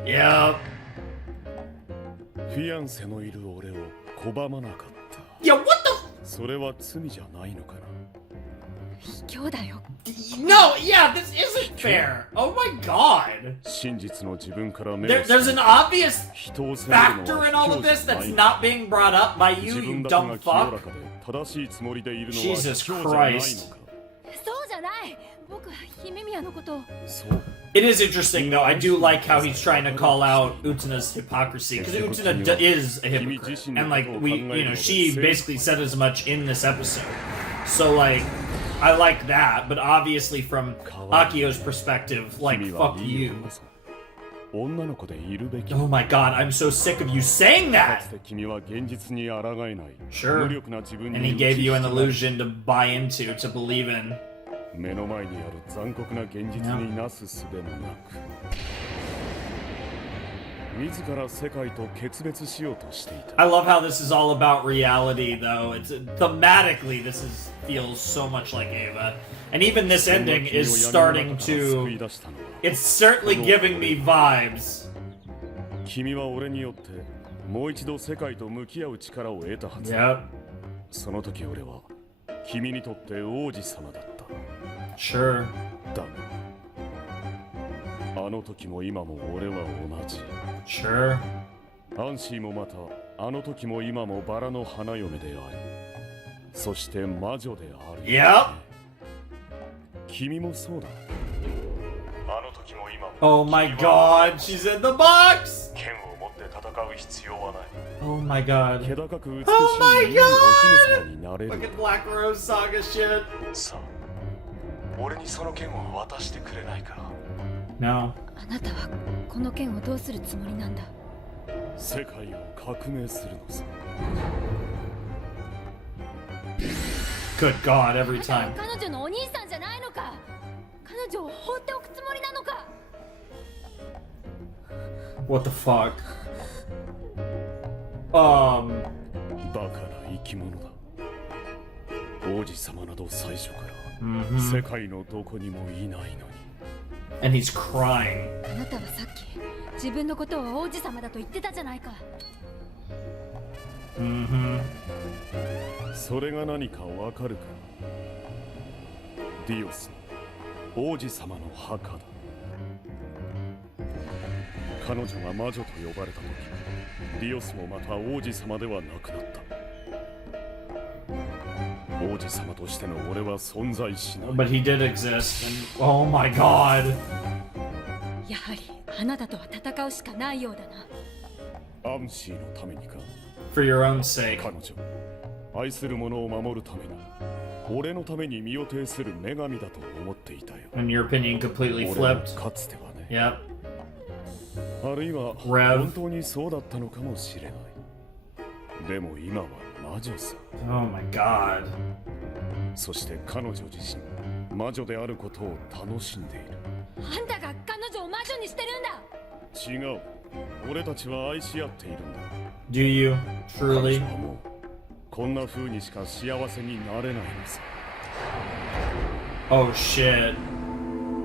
Yep. フィアンセのいる俺を拒まなかった。 Yeah, what the それは罪じゃないのかな。卑怯だよ。 No, yeah, this isn't fair. Oh my god. 真実の自分から目を There's an obvious 人を責めるの factor は in all 卑 of 怯 this じゃな that's い。 not being brought up by 自 you, 分 you だけが dumb 清ら fuck. かで正しいつもりでいるのは Jesus 卑怯じゃないの Christ. か。そうじゃない。僕は姫宮のことを。そう。 It is interesting, though. I do like how he's trying to call out Utena's hypocrisy, because Utena is a hypocrite, and like she basically said as much in this episode. So like, I like that, but obviously from Akio's perspective, like, 君は fuck いい you. 女さ。女の子でいるべき。 Oh my god, I'm so sick of you saying か that. つて君は現実に抗えない。 Sure. 無力な自分に And he gave you an 打ちひし illusion to buy into, to believe in. が目の前にある残酷な現実になすすべもなく。自ら世界と決別しようとしていた。 I love how this is all about reality, though. It's thematically, this feels so much like Ava, and even this ending is starting to. It's certainly giving me vibes. 君は俺によってもう一度世界と向き合う力を得たはず。 Yep, その時俺は君にとって王子様だった。 sure. だが、あの時も今も俺は同じ。 Sure. アンシーもまたあの時も今もバラの花嫁であり、そして魔女である。 Yep. 君もそうだ。あの時も今も。 Oh my god, she's in the box! 剣を持って戦う必要はない。 Oh my god. 気高く美しい Oh my いいお姫様になれる。 Fucking Black Rose Saga shit. さあ、俺にその剣を渡してくれないか。 No. あなたはこの剣をどうするつもりなんだ。世界を革命するのさ。 Good god, every あなたは time. 彼女のお兄さんじゃないのか。彼女を放っておくつもりなのか。 What the fuck? だから生き物だ。王子様など最初から Mhm. 世界のどこにもいないのに。 And he's crying. あなたはさっき自分のことを王子様だと言ってたじゃないか。 Mm-hmm. それが何かわかるか。ディオス、王子様の墓だ。彼女が魔女と呼ばれた時、ディオスもまた王子様ではなくなった。王子様としての俺は存在しない。 But he did exist, and oh my god. やはりあなたとは戦うしかないようだな。アンシーのためにか。 For your own sake. 彼女、愛する者を守るために、俺のために身を挺する女神だと思っていたよ。 In your opinion, completely 俺は flipped. かつてはね。 Yep. あるいは Rev 本当にそうだったのかもしれない。でも今は魔女さ。 Oh my god. そして彼女自身、魔女であることを楽しんでいる。あんたが彼女を魔女にしてるんだ。違う。俺たちは愛し合っているんだ。 Do you 彼 truly? 女はもうこんな風にしか幸せになれないのさ。 Oh shit.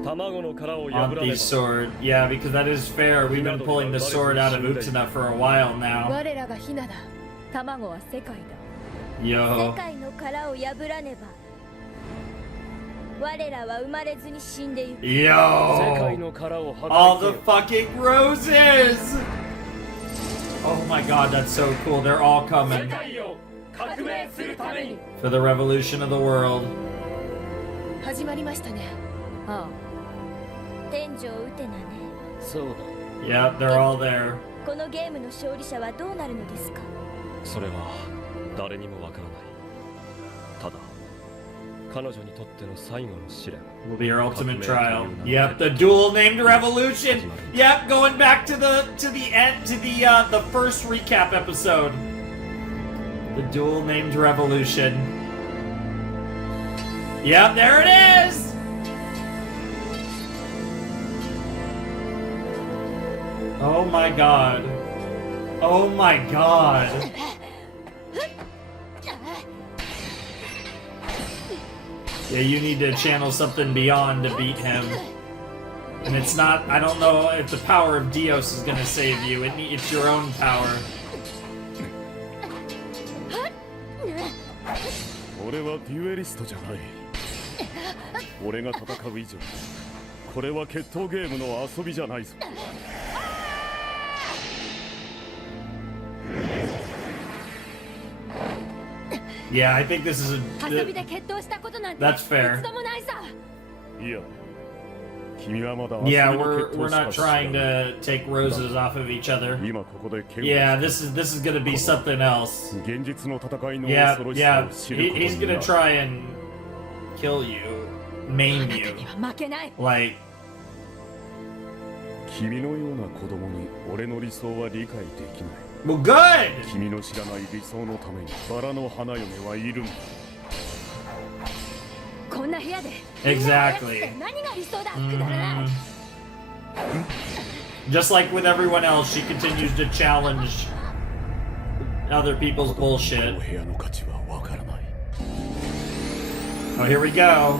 卵の殻を破 On ら the ねば sword. Yeah, because that is fair. We've been pulling the sword out of Utena for a while now. 我らがヒナだ。卵は世界だ。世 Yo. 界の殻を破らねば我らは生まれずに死んでゆく。世界 Yo. の殻を破 All 壊 the fucking roses! Oh my god, that's so cool. They're all 世 coming 界を革命するために for the revolution of the world. 始まりましたね。あ天井ウテナね。そうだ Yep, they're all there. このゲームの勝利者はどうなるのですか。それは誰にもわからないただ彼女にとっての最後の試練 Will be her ultimate trial. Yep, the duel named Revolution. Yep, going back to the end to the first recap episode. The duel named Revolution. Yep, there it is. Oh my god. Oh my god. Yeah, you need to channel something beyond to beat him. And it's not, I don't know if the power of Dios is gonna save you. It's your own power. 俺はデュエリストじゃない俺が戦う以上これは決闘ゲームの遊びじゃないぞ Yeah, I think this is あ。遊び a... で決闘したことなんて That's fair. 一度もないさ。いや君はまだ遊 Yeah, びの we're 決闘 we're しか not 知らない trying to take roses off of each other. 今ここで剣を Yeah, this is gonna be something else. 現実の戦いの Yeah, 恐ろしさ yeah. を知ること He's にな gonna る try and kill you, maim あなた you. には負けない。 Like, 君のような子供に俺の理想は理解できない well, good. 君の知らない理想のためにバラの花嫁はいるんだこんな部屋で Exactly. 何が理想だ。くだらない。 Just like with everyone else, she continues to challenge other people's こ bullshit. の部屋の価値はわからない Oh, here we go.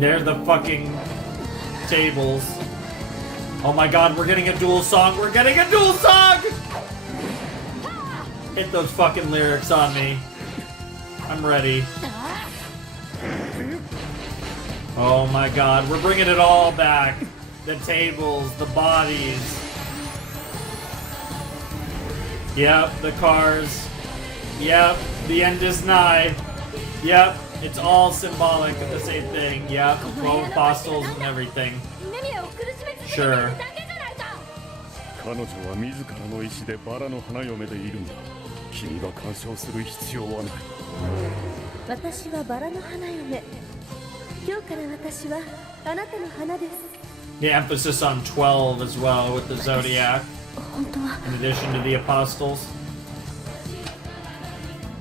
There's the fucking tables. Oh my god, we're getting a dual song. We're getting a dual song! Hit those fucking lyrics on me. I'm ready. Oh my god, we're bringing it all back. The tables, the bodies. Yep, the cars. Yep, the end is nigh. Yep, it's all symbolic of the same thing. Yep, 12 apostles and everything. メミアを苦しめ続けてい Sure. るだけじゃないか。彼女は自らの意志でバラの花嫁でいるんだ君が干渉する必要はない私はバラの花嫁今日から私はあなたの花です The emphasis on 12 as well with the zodiac, 本当は in addition to the apostles.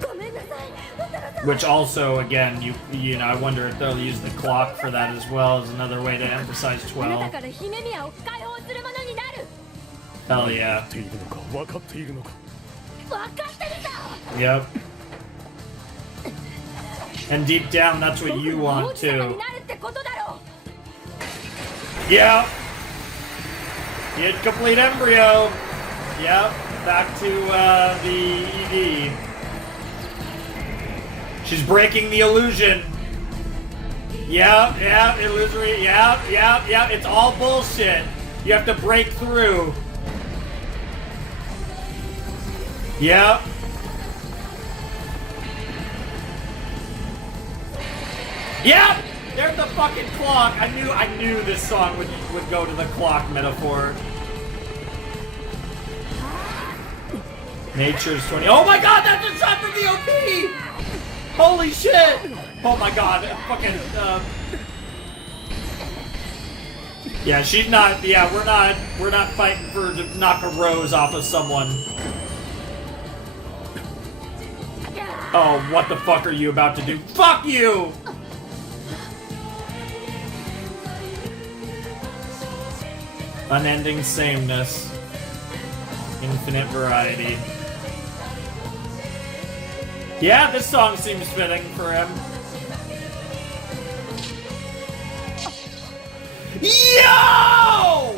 ごめんなさい。 Which also, again, you know, I wonder if they'll use the clock for that as well as another way to emphasize あなた 12. からヒメミアを解放するものになる。 Hell yeah. っているのか分かっているのか分かってるさ。 Yep. And deep down, that's what you 僕が王 want 子様 too. になるってことだろう。 Yep. Get complete embryo. Yep. Back to the ED. She's breaking the illusion. Yep, yep, illusory. Yep, yep, yep. It's all bullshit. You have to break through. Yep. Yep! There's the fucking clock. I knew this song would go to the clock metaphor. Nature's 20. Oh my god, that's a shot from the OP! Holy shit! Oh my god, fucking yeah, she's not. Yeah, we're not fighting for to knock a rose off of someone. Oh, what the fuck are you about to do? Fuck you! Unending sameness. Infinite variety. Yeah, this song seems fitting for him. Yo!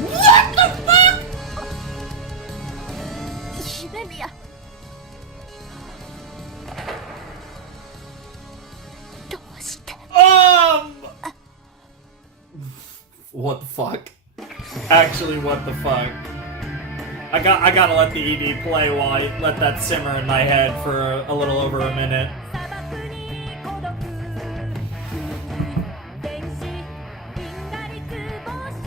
What the fuck? 夢宮どうして What the fuck? Actually, what the fuck? I gotta let the ED play while I let that simmer in my head for a little over a minute. 砂漠に孤独天使銀河につぼし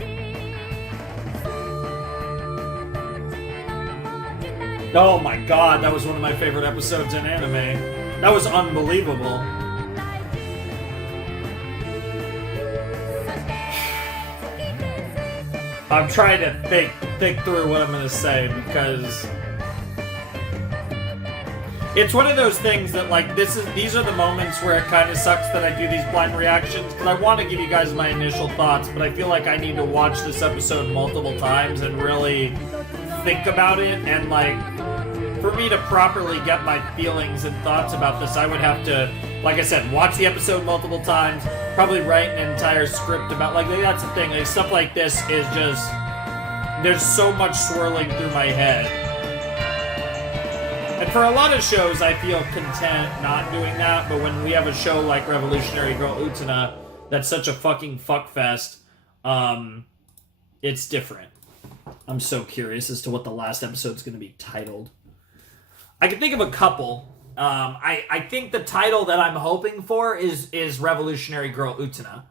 Oh my god, that was one of my favorite episodes in anime. That was unbelievable. I'm trying to think through what I'm gonna say because it's one of those things that like these are the moments where it kind of sucks that I do these blind reactions because I want to give you guys my initial thoughts, but I feel like I need to watch this episode multiple times and really think about it, and like for me to properly get my feelings and thoughts about this, I would have to, like I said, watch the episode multiple times, probably write an entire script about, like, that's the thing, like, stuff like this is just, there's so much swirling through my head. And for a lot of shows, I feel content not doing that, but when we have a show like Revolutionary Girl Utena, that's such a fucking fuckfest, it's different. I'm so curious as to what the last episode's going to be titled. I can think of a couple. I think the title that I'm hoping for is Revolutionary Girl Utena.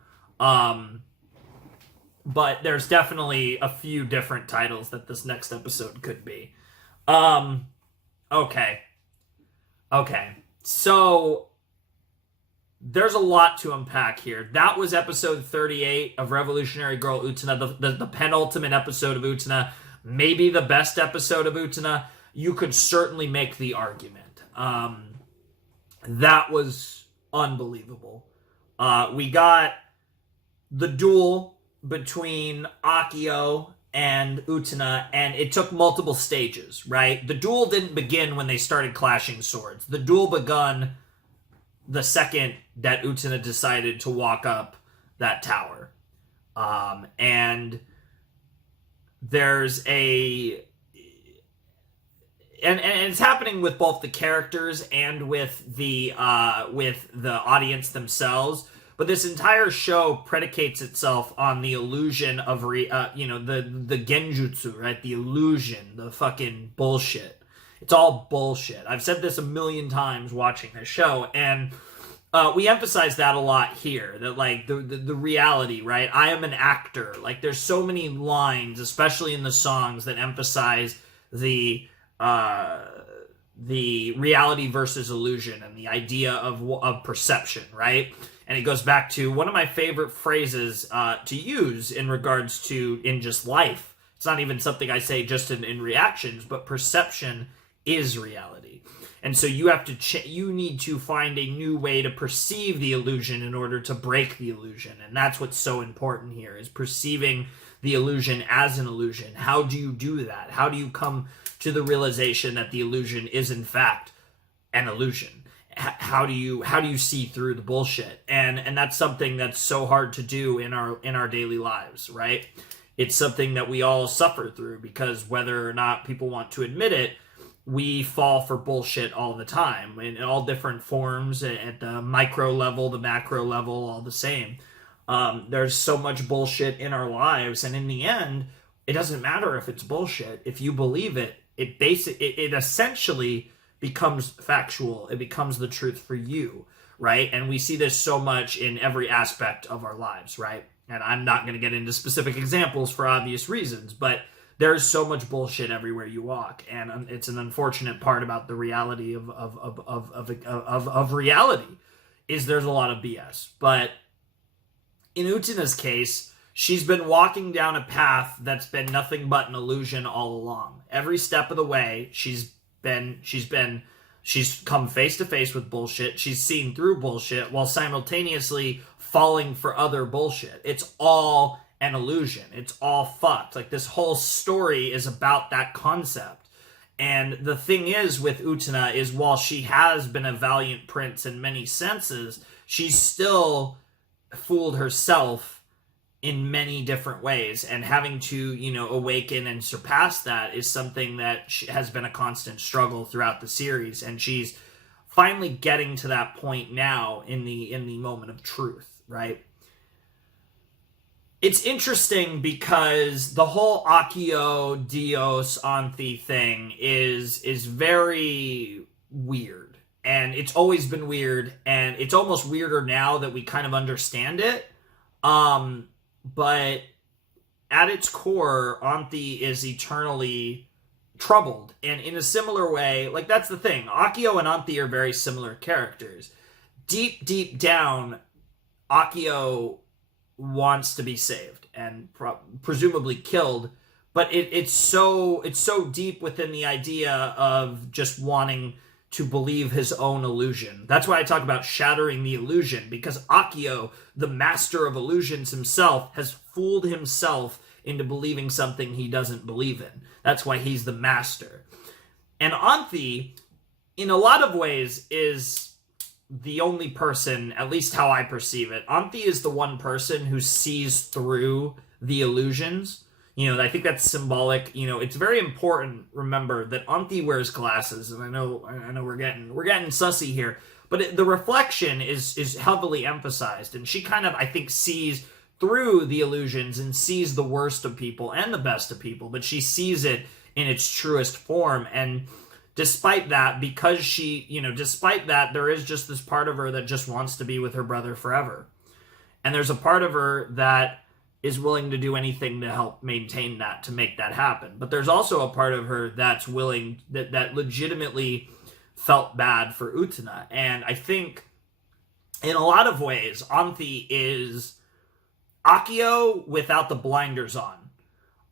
But there's definitely a few different titles that this next episode could be. Okay. So there's a lot to unpack here. That was episode 38 of Revolutionary Girl Utena, the penultimate episode of Utena, maybe the best episode of Utena. You could certainly make the argument. That was unbelievable. We got the duel between Akio and Utena, and it took multiple stages, right? The duel didn't begin when they started clashing swords. The duel begun the second that Utena decided to walk up that tower. And there's a... And it's happening with both the characters and with the audience themselves. But this entire show predicates itself on the illusion of the genjutsu, right? The illusion, the fucking bullshit. It's all bullshit. I've said this a million times watching this show, and we emphasize that a lot here. That like the reality, right? I am an actor. Like there's so many lines, especially in the songs, that emphasize the reality versus illusion and the idea of perception, right? And it goes back to one of my favorite phrases to use in regards to in just life. It's not even something I say just in reactions, but perception is reality. And so you have to you need to find a new way to perceive the illusion in order to break the illusion. And that's what's so important here, is perceiving the illusion as an illusion. How do you do that? How do you come to the realization that the illusion is in fact an illusion? How do you see through the bullshit? And that's something that's so hard to do in our daily lives, right? It's something that we all suffer through, because whether or not people want to admit it, we fall for bullshit all the time in all different forms, at the micro level, the macro level, all the same. There's so much bullshit in our lives, and in the end, it doesn't matter if it's bullshit. If you believe it, it essentially becomes factual. It becomes the truth for you, right? And we see this so much in every aspect of our lives, right? And I'm not going to get into specific examples for obvious reasons, but there's so much bullshit everywhere you walk, and it's an unfortunate part about the reality of reality is there's a lot of BS. But in Utena's case, she's been walking down a path that's been nothing but an illusion all along. Every step of the way, she's come face to face with bullshit. She's seen through bullshit while simultaneously falling for other bullshit. It's all an illusion. It's all fucked. Like, this whole story is about that concept. And the thing is with Utena is while she has been a valiant prince in many senses, she's still fooled herself in many different ways. And having to, awaken and surpass that is something that has been a constant struggle throughout the series. And she's finally getting to that point now in the moment of truth, right? It's interesting because the whole Akio, Dios, Anthy thing is very weird. And it's always been weird, and it's almost weirder now that we kind of understand it. But at its core, Anthy is eternally troubled. And in a similar way, like that's the thing, Akio and Anthy are very similar characters. Deep, deep down, Akio wants to be saved and presumably killed, but it's so deep within the idea of just wanting to believe his own illusion. That's why I talk about shattering the illusion, because Akio, the master of illusions himself, has fooled himself into believing something he doesn't believe in. That's why he's the master. And Anthy, in a lot of ways, is the only person, at least how I perceive it. Anthy is the one person who sees through the illusions. I think that's symbolic. It's very important, remember, that Anthy wears glasses, and I know we're getting sussy here, but the reflection is heavily emphasized, and she kind of, I think, sees through the illusions and sees the worst of people and the best of people, but she sees it in its truest form. And despite that, there is just this part of her that just wants to be with her brother forever. And there's a part of her that is willing to do anything to help maintain that, to make that happen. But there's also a part of her that's willing, that legitimately felt bad for Utena. And I think, in a lot of ways, Anthy is Akio without the blinders on.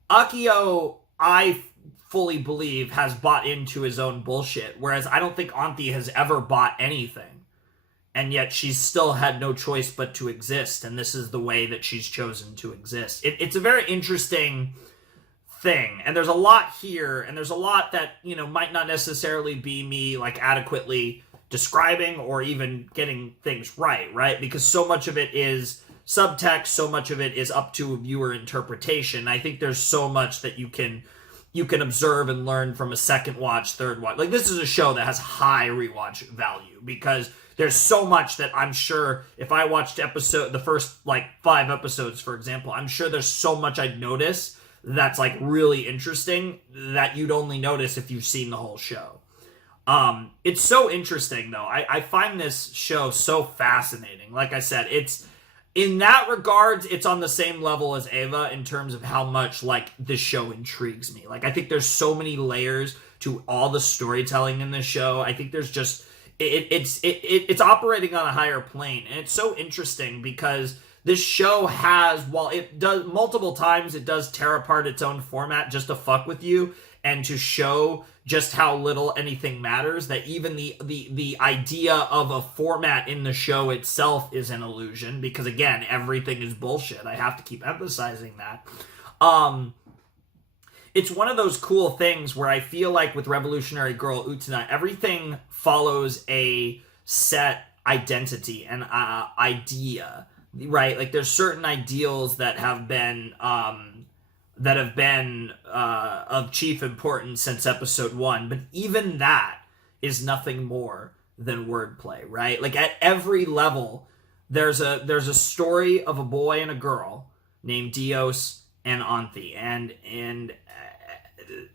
Akio, I fully believe, has bought into his own bullshit, whereas I don't think Anthy has ever bought anything, and yet she's still had no choice but to exist, and this is the way that she's chosen to exist. It's a very interesting thing, and there's a lot here, and there's a lot that might not necessarily be me adequately describing or even getting things right, because so much of it is subtext, so much of it is up to viewer interpretation. I think there's so much that you can observe and learn from a second watch, third watch. This is a show that has high rewatch value, because there's so much that I'm sure if I watched the first 5 episodes, for example, I'm sure there's so much I'd notice that's really interesting that you'd only notice if you've seen the whole show. It's so interesting, though. I find this show so fascinating. Like I said, in that regards, it's on the same level as Eva in terms of how much this show intrigues me. I think there's so many layers to all the storytelling in this show. I think there's just it's operating on a higher plane, and it's so interesting because this show has, while it does multiple times, it does tear apart its own format just to fuck with you and to show just how little anything matters, that even the idea of a format in the show itself is an illusion, because again, everything is bullshit. I have to keep emphasizing that. It's one of those cool things where I feel like with Revolutionary Girl Utena, everything follows a set identity and idea, right? There's certain ideals that have been of chief importance since episode 1, but even that is nothing more than wordplay, right? At every level, there's a story of a boy and a girl named Dios and Anthy, and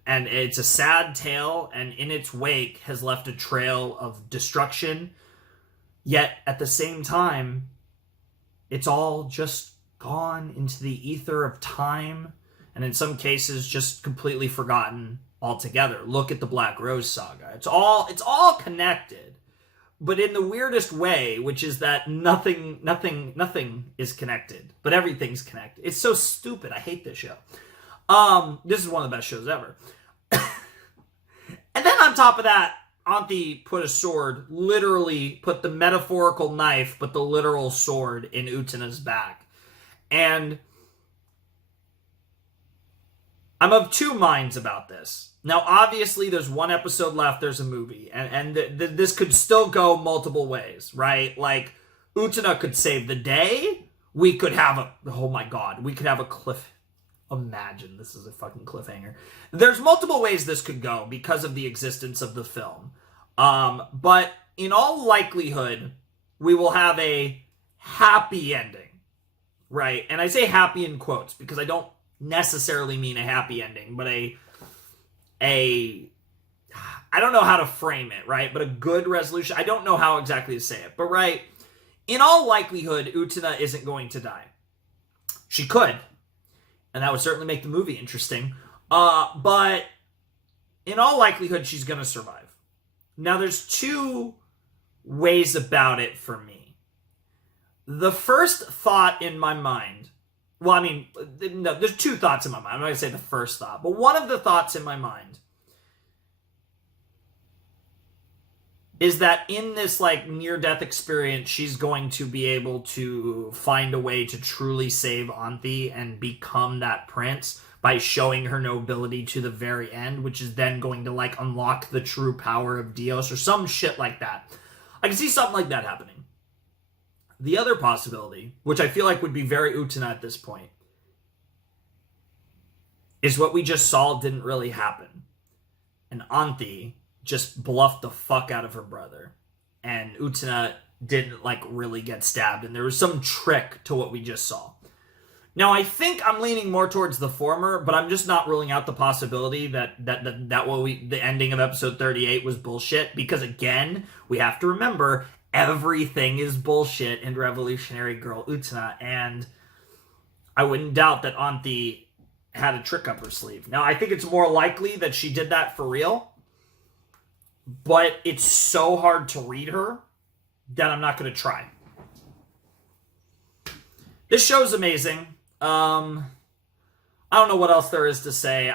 it's a sad tale, and in its wake has left a trail of destruction, yet at the same time, it's all just gone into the ether of time, and in some cases just completely forgotten altogether. Look at the Black Rose saga. It's all connected, but in the weirdest way, which is that nothing is connected, but everything's connected. It's so stupid. I hate this show. This is one of the best shows ever. And then on top of that, Anthy put put the metaphorical knife, but the literal sword in Utena's back. And I'm of two minds about this. Now, obviously, there's one episode left, there's a movie, and this could still go multiple ways, right? Like, Utena could save the day. We could have oh my god, we could have a cliff. Imagine, this is a fucking cliffhanger. There's multiple ways this could go because of the existence of the film. But in all likelihood, we will have a happy ending, right? And I say happy in quotes because I don't necessarily mean a happy ending, but I don't know how to frame it, right? But a good resolution. I don't know how exactly to say it, but right, in all likelihood, Utena isn't going to die. She could, and that would certainly make the movie interesting. But in all likelihood, she's going to survive. Now, there's two ways about it for me. The first thought in my mind, well, I mean, no, there's two thoughts in my mind. I'm not going to say the first thought, but one of the thoughts in my mind is that in this like near-death experience, she's going to be able to find a way to truly save Anthy and become that prince by showing her nobility to the very end, which is then going to like unlock the true power of Dios or some shit like that. I can see something like that happening. The other possibility, which I feel like would be very Utena at this point, is what we just saw didn't really happen. And Anthy just bluffed the fuck out of her brother. And Utena didn't like really get stabbed. And there was some trick to what we just saw. Now, I think I'm leaning more towards the former, but I'm just not ruling out the possibility that the ending of episode 38 was bullshit. Because again, we have to remember, everything is bullshit in Revolutionary Girl Utena. And I wouldn't doubt that Anthy had a trick up her sleeve. Now, I think it's more likely that she did that for real. But it's so hard to read her that I'm not going to try. This show's amazing. I don't know what else there is to say.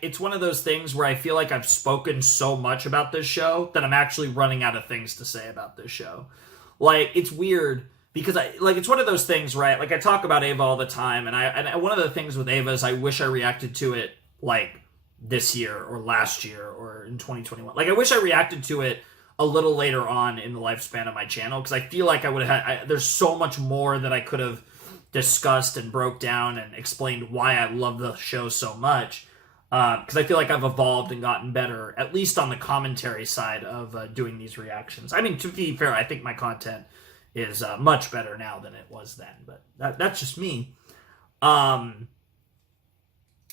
It's one of those things where I feel like I've spoken so much about this show that I'm actually running out of things to say about this show. Like, it's weird because it's one of those things, right? Like, I talk about Ava all the time, and one of the things with Ava is I wish I reacted to it like this year or last year or in 2021. Like, I wish I reacted to it a little later on in the lifespan of my channel because I feel like I would have had, there's so much more that I could have discussed and broke down and explained why I love the show so much. Because I feel like I've evolved and gotten better, at least on the commentary side of doing these reactions. I mean, to be fair, I think my content is much better now than it was then, but that's just me.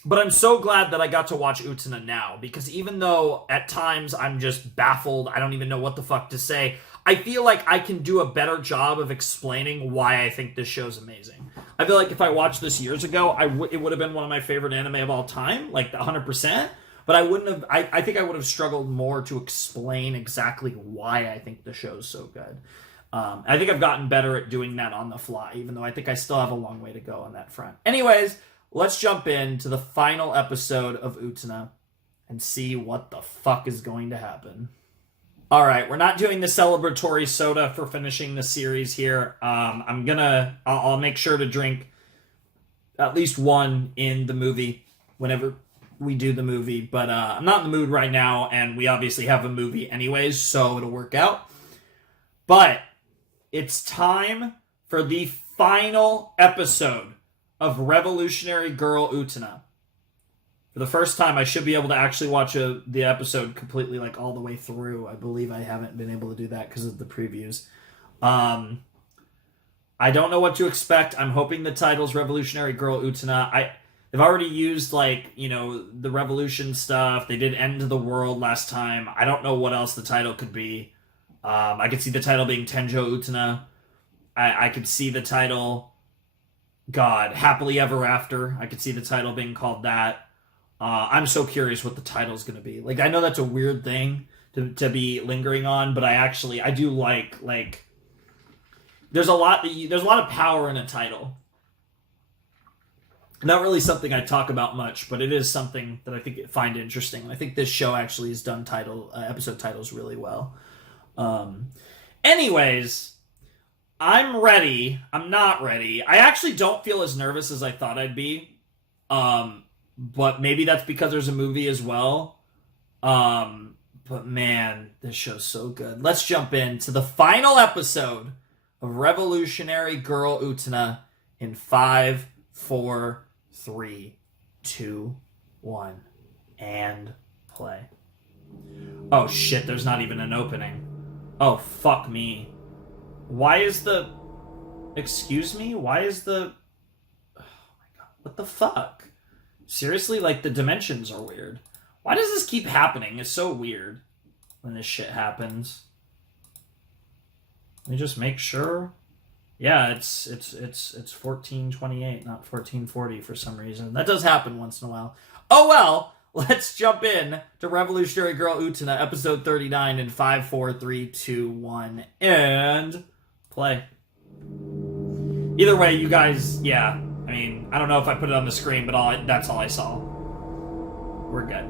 But I'm so glad that I got to watch Utena now, because even though at times I'm just baffled, I don't even know what the fuck to say, I feel like I can do a better job of explaining why I think this show's amazing. I feel like if I watched this years ago, it would have been one of my favorite anime of all time, like 100%, but I wouldn't have, I think I would have struggled more to explain exactly why I think the show's so good. I think I've gotten better at doing that on the fly, even though I think I still have a long way to go on that front. Anyways, let's jump into the final episode of Utena and see what the fuck is going to happen. Alright, we're not doing the celebratory soda for finishing the series here. I'll make sure to drink at least one in the movie whenever we do the movie. But I'm not in the mood right now, and we obviously have a movie anyways, so it'll work out. But it's time for the final episode of Revolutionary Girl Utena. For the first time, I should be able to actually watch the episode completely, like all the way through. I believe I haven't been able to do that because of the previews. I don't know what to expect. I'm hoping the title's Revolutionary Girl Utena. They've already used, like, you know, the revolution stuff. They did End of the World last time. I don't know what else the title could be. I could see the title being Tenjo Utena. I could see the title, God, Happily Ever After. I could see the title being called that. I'm so curious what the title's going to be. Like, I know that's a weird thing to be lingering on, but I do like there's a lot of power in a title. Not really something I talk about much, but it is something that I find interesting. And I think this show actually has done episode titles really well. Anyways, I'm ready. I'm not ready. I actually don't feel as nervous as I thought I'd be. but maybe that's because there's a movie as well. But man, this show's so good. Let's jump into the final episode of Revolutionary Girl Utena in 5, 4, 3, 2, 1, and play. Oh shit, there's not even an opening. Oh, fuck me. Why is the... Excuse me? Why is the... Oh my god, what the fuck? Seriously, like, the dimensions are weird. Why does this keep happening? It's so weird when this shit happens. Let me just make sure. Yeah, it's 1428, not 1440 for some reason. That does happen once in a while. Oh well, let's jump in to Revolutionary Girl Utena, episode 39 in 5, 4, 3, 2, 1, and play. Either way, you guys, yeah. I mean, I don't know if I put it on the screen, but that's all I saw. We're good.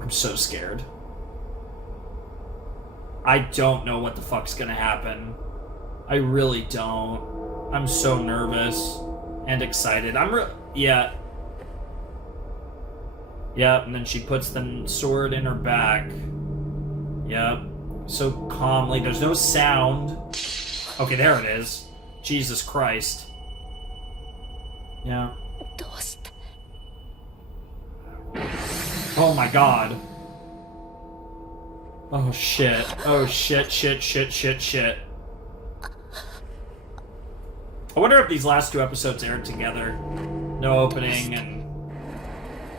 I'm so scared. I don't know what the fuck's gonna happen. I really don't. I'm so nervous and excited. Yeah. Yep, and then she puts the sword in her back. Yep. So calmly. There's no sound. Okay, there it is. Jesus Christ. Yeah. Oh my god. Oh shit. Oh shit, shit. I wonder if these last two episodes aired together. No opening, and...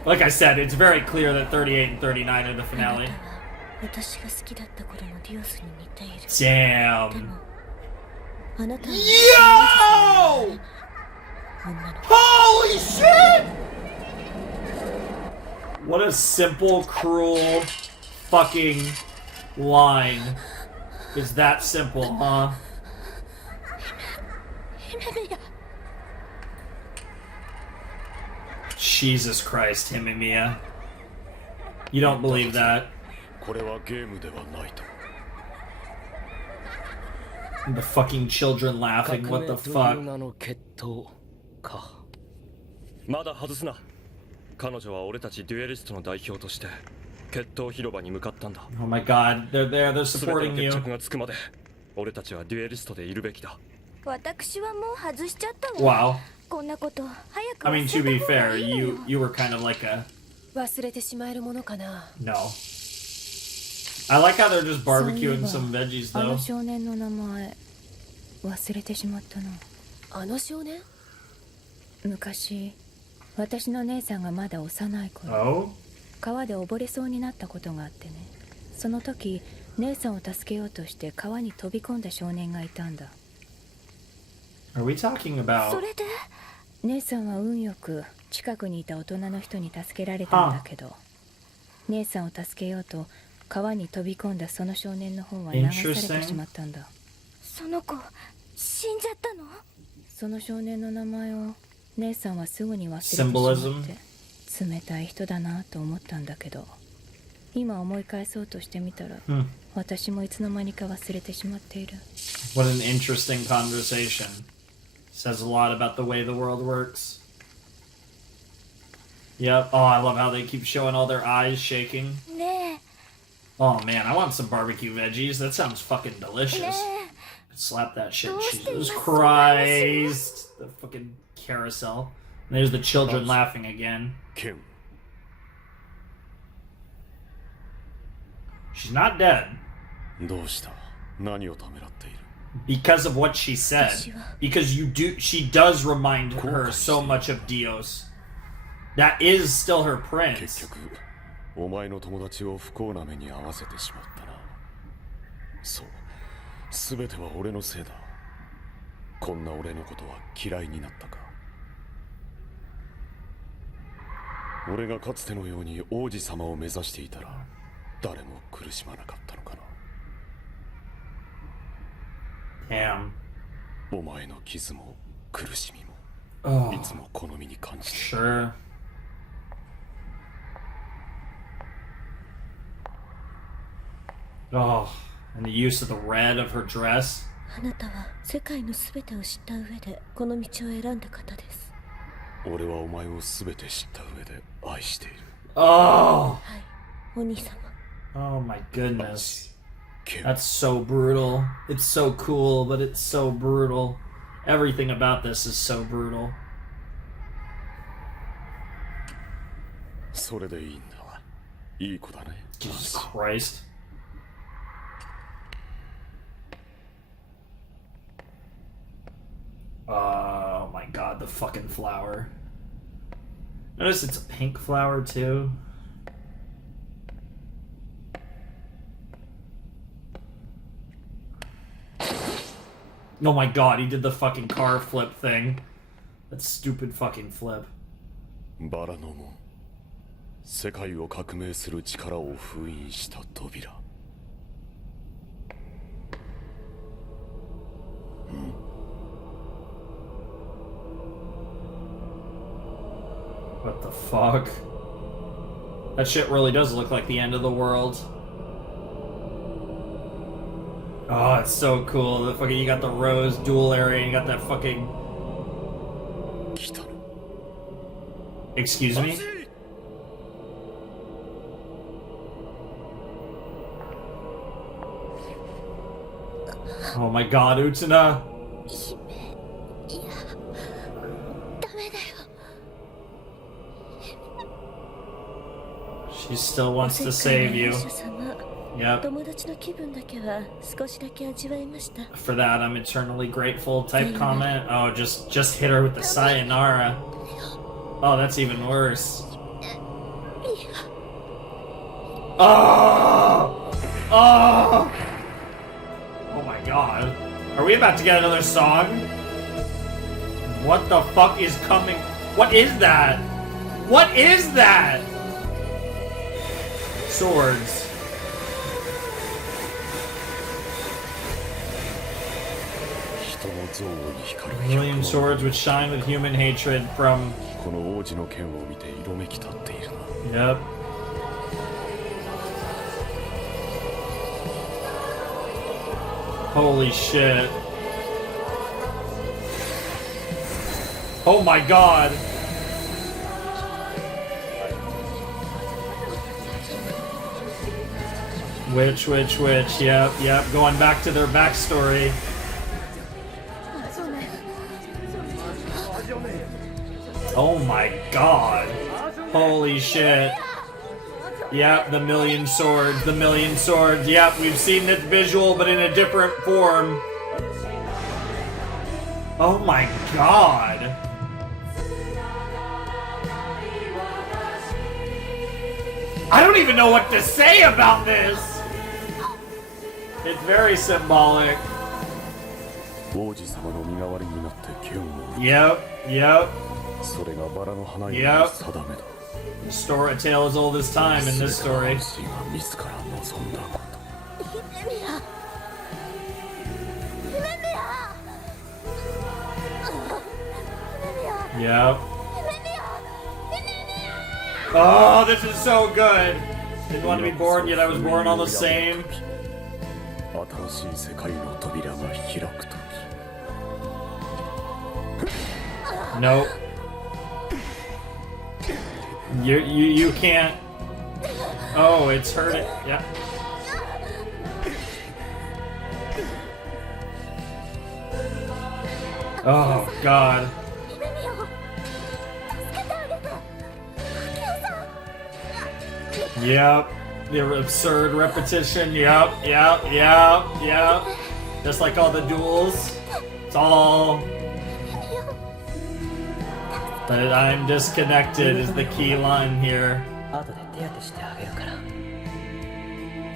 Like I said, it's very clear that 38 and 39 are the finale. Damn. Yo! Holy shit! What a simple, cruel, fucking line. Is that simple, huh? Jesus Christ, Himemiya. You don't believe that. And the fucking children laughing, what the fuck? まだ外すな。彼女は俺たちデュエリストの代表として決闘広場に向かったんだ。Oh my god, they're there, they're supporting you. 決着がつくまで俺たちはデュエリストでいるべきだ。私はもう外しちゃったわ。 Wow. こんなこと早く I mean, to be fair, you were kind of like a... 忘れてしまえるものかな。 No. I like how they're just barbecuing some veggies, あ though. の少年の名前忘れてしまったの。あの少年？昔私の姉さんがまだ幼い頃、 Oh? 川で溺れそうになったことがあってね。その時姉さんを助けようとして川に飛び込んだ少年がいたんだ。 Are we talking about... それで姉さんは運よく近くにいた大人の人に助けられたんだけど、姉さんを助けようと川に飛び込んだその少年の方は流されてしまったんだ。その子死んじゃったの？その少年の名前を姉さんはすぐに忘れてしまって、 Symbolism? 冷たい人だなと思ったんだけど、今思い返そうとしてみたら、私もいつの間にか忘れてしまっている。 What an interesting conversation. Says a lot about the way the world works. Yep. Oh, I love how they keep showing all their eyes shaking. ねえ。 Oh man, I want some barbecue veggies. That sounds fucking delicious. Slap that shit. Jesus Christ. The fucking carousel. And there's the children laughing again. She's not dead. Because of what she said. Because she does remind her so much of Dios. That is still her prince. お前の友達を不幸な目に遭わせてしまったな。そう、すべては俺のせいだ。こんな俺のことは嫌いになったか。俺がかつてのように王子様を目指していたら、誰も苦しまなかったのかな。Damn. お前の傷も苦しみも、いつも好みに感じて。Sure. Oh, and the use of the red of her dress. あなたは世界のすべてを知った上でこの道を選んだ方です。俺はお前を全て知った上で愛している。Oh, お兄様。 oh my goodness. ケン That's so brutal. It's so cool, but it's so brutal. Everything about this is so brutal. それでいいんだ。いい子だね。 Jesus Christ. Oh my god, the fucking flower. Notice it's a pink flower too. Oh my god, he did the fucking car flip thing. That stupid fucking flip. バラの門。世界を革命する力を封印した扉。What the fuck? That shit really does look like the end of the world. Oh, it's so cool. The fucking, you got the rose dual area, you got that fucking... 来たの。 Excuse me? Oh my god, Utena! いやダメだよ。 She still wants to おせっかい save な you. 勇者様。 Yep. 友達の気分だけは少しだけ味わいました。 For that, I'm eternally grateful type comment. Oh, just hit her with the sayonara. Oh, that's even worse. Oh! Oh! Oh my god. Are we about to get another song? What the fuck is coming? What is that? What is that? Swords. A million swords which shine with human hatred from... この王子の剣を見て色めき立っているな。 Yep. Holy shit. Oh my god. Which? Yep. Going back to their backstory. Oh my god. Holy shit. Yep, the million swords. Yep, we've seen this visual, but in a different form. Oh my god. I don't even know what to say about this. It's very symbolic. 王子様の身代わりになって剣を受け、 Yep. それがバラの花より Yep. の定めだ。 Story, a tale as old as time in this story. 全ての魂が自ら望んだこと。 Yep. Oh, this is so good. Didn't want to be born, yet I was born all the same. 新しい世界の扉が開くとき。 Nope. You can't. Oh, it's hurting. Yeah. Oh God. Yep. The absurd repetition. Yep. Just like all the duels. It's all. But I'm disconnected is the key line here. 後で手当てしてあげるから。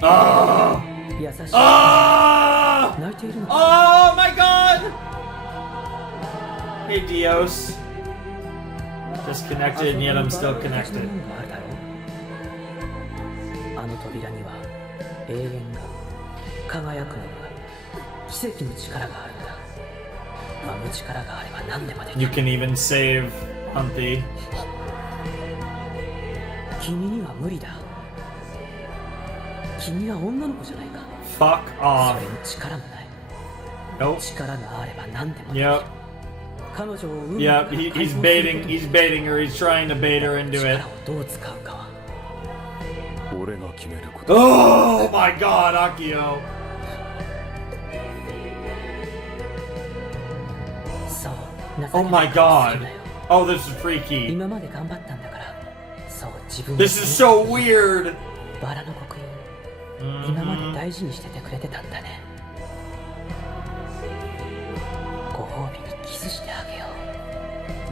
Oh! 優しい。 Oh! 泣いているのか。 Oh my god! Hey Dios. Disconnected and yet I'm still connected. あの扉には永遠が輝くのが奇跡の力があるんだ。あの力があれば何でもできる。 You can even save Humpy. 君には無理だ。君は女の子じゃないか。 Fuck そ off. れに力もない。 Nope. 力があれば何でもできる。 Yep. 彼女を運 Yep, he's baiting her. He's trying to bait her into it. 力をどう使うかは俺が決めること。 Oh my god, Akio. そう情け Oh な my くはする god. なよ Oh, this is freaky. 今まで頑張ったんだからそう自分を This is so weird. バラの刻印今まで大事にしててくれてたんだねご褒美にキスしてあげよ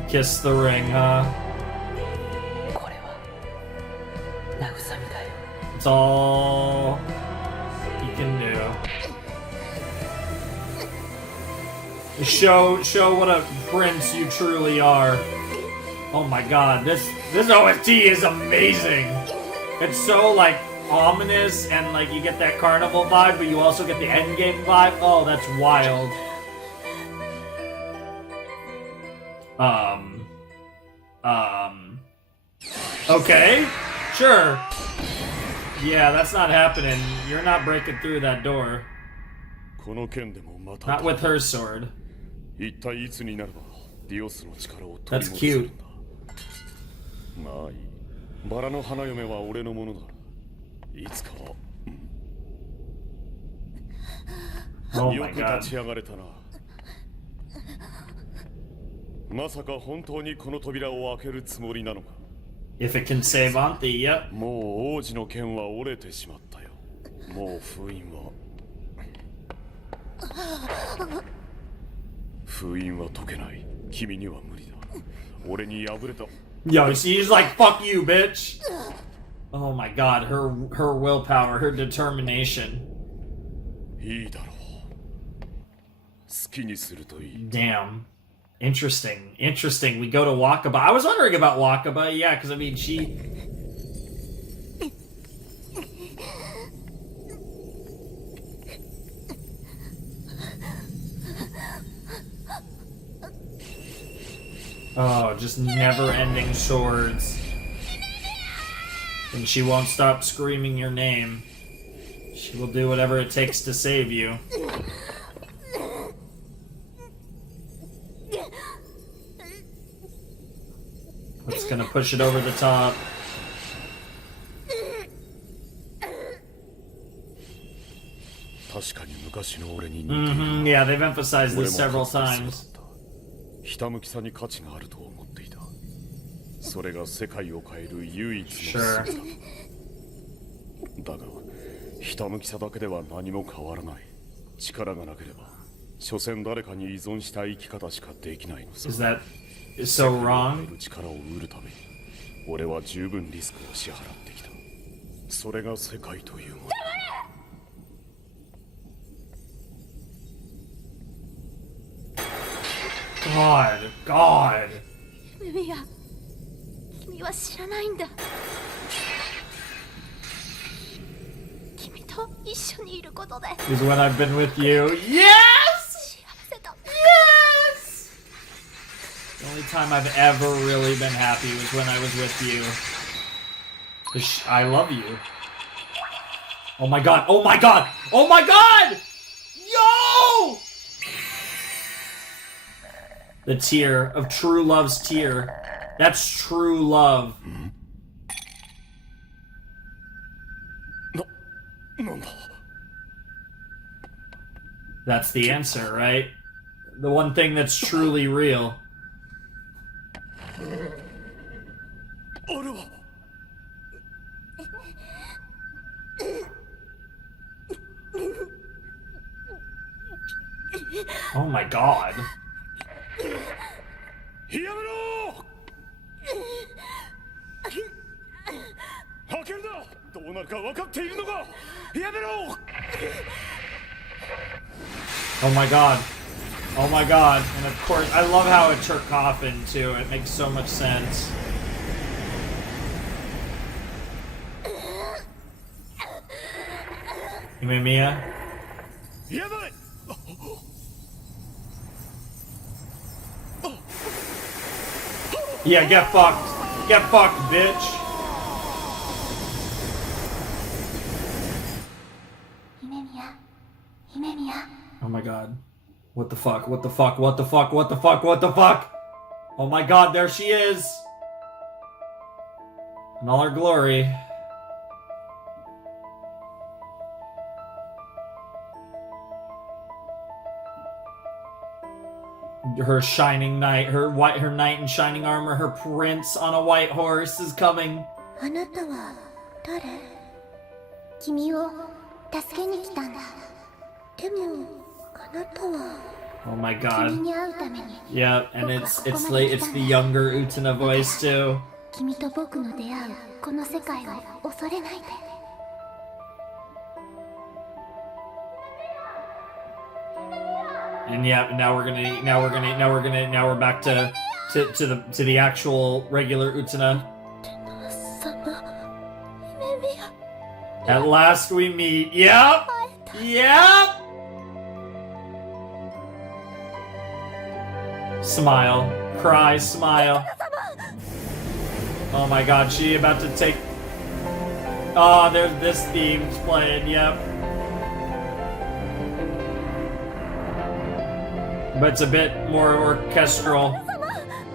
Kiss the ring, huh? うこれは慰みだよ It's all he can do. Show what a prince you truly are. Oh my god, this OST is amazing. It's so like ominous and like you get that carnival vibe, but you also get the endgame vibe. Oh, that's wild. Okay, sure. Yeah, that's not happening. You're not breaking through that door. この件でもまた Not with her sword. 一体いつになればディオスの力を取り That's 戻せる cute. んだ。まあいい。バラの花嫁は俺のものだ。いつかは Oh よ my く god. 立ち上がれたな。まさか本当にこの扉を開けるつもりなのか。 If it can save Auntie, yep. もう王子の剣は折れてしまったよ。もう封印は解けない。君には無理だ。俺に敗れた。 Yo, she's like, fuck you, bitch. Oh my god, her willpower, her determination. いいだろう。好きにするといい。 Damn. Interesting. We go to Wakaba. I was wondering about Wakaba, yeah, because I mean, she... Oh, just never-ending swords. And she won't stop screaming your name. She will do whatever it takes to save you. What's gonna push it over the top? Yeah, they've emphasized this several times. ひたむきさに価値があると思っていた。それが世界を変える唯一の姿だ。だが、ひたむきさだけでは何も変わらない。力がなければ、所詮誰かに依存した生き方しかできないのさ。Is that so wrong? 力を売るために、俺は十分リスクを支払ってきた。それが世界というもの。God. メヤ、君は知らないんだ。君と一緒にいることで。Is when I've been with you. Yes! 幸せだ。Yes! The only time I've ever really been happy was when I was with you. 'Cause I love you. Oh my god! Oh my god! Oh my god! Yo! The tear of true love's tear. That's true love. なんだ That's the answer, right? The one thing that's truly real. あれは Oh my god. やめろ開けるなどうなるか分かっているのかやめろ Oh my god. Oh my god. And of course, I love how it took coffin too. It makes so much sense. Mia? やばい Yeah, get fucked. Get fucked, bitch. 姫宮、姫宮。 Oh my god. What the fuck? What the fuck? What the fuck? What the fuck? What the fuck? Oh my god, there she is! In all her glory. Her shining knight, her knight in shining armor, her prince on a white horse is coming. あなたは誰？君を助けに来たんだ。でもあなたは Oh my 君 god. に会うために Yep, and it's the younger Utena voice too. 君と僕の出会うこの世界を恐れないで。 And yeah, now we're back to the actual regular Utena. 様姫宮 At last we meet. Yep. Yep. Smile. Cry, smile. Oh my god, she about to take... Oh, there's this theme's playing, yep. But it's a bit more orchestral,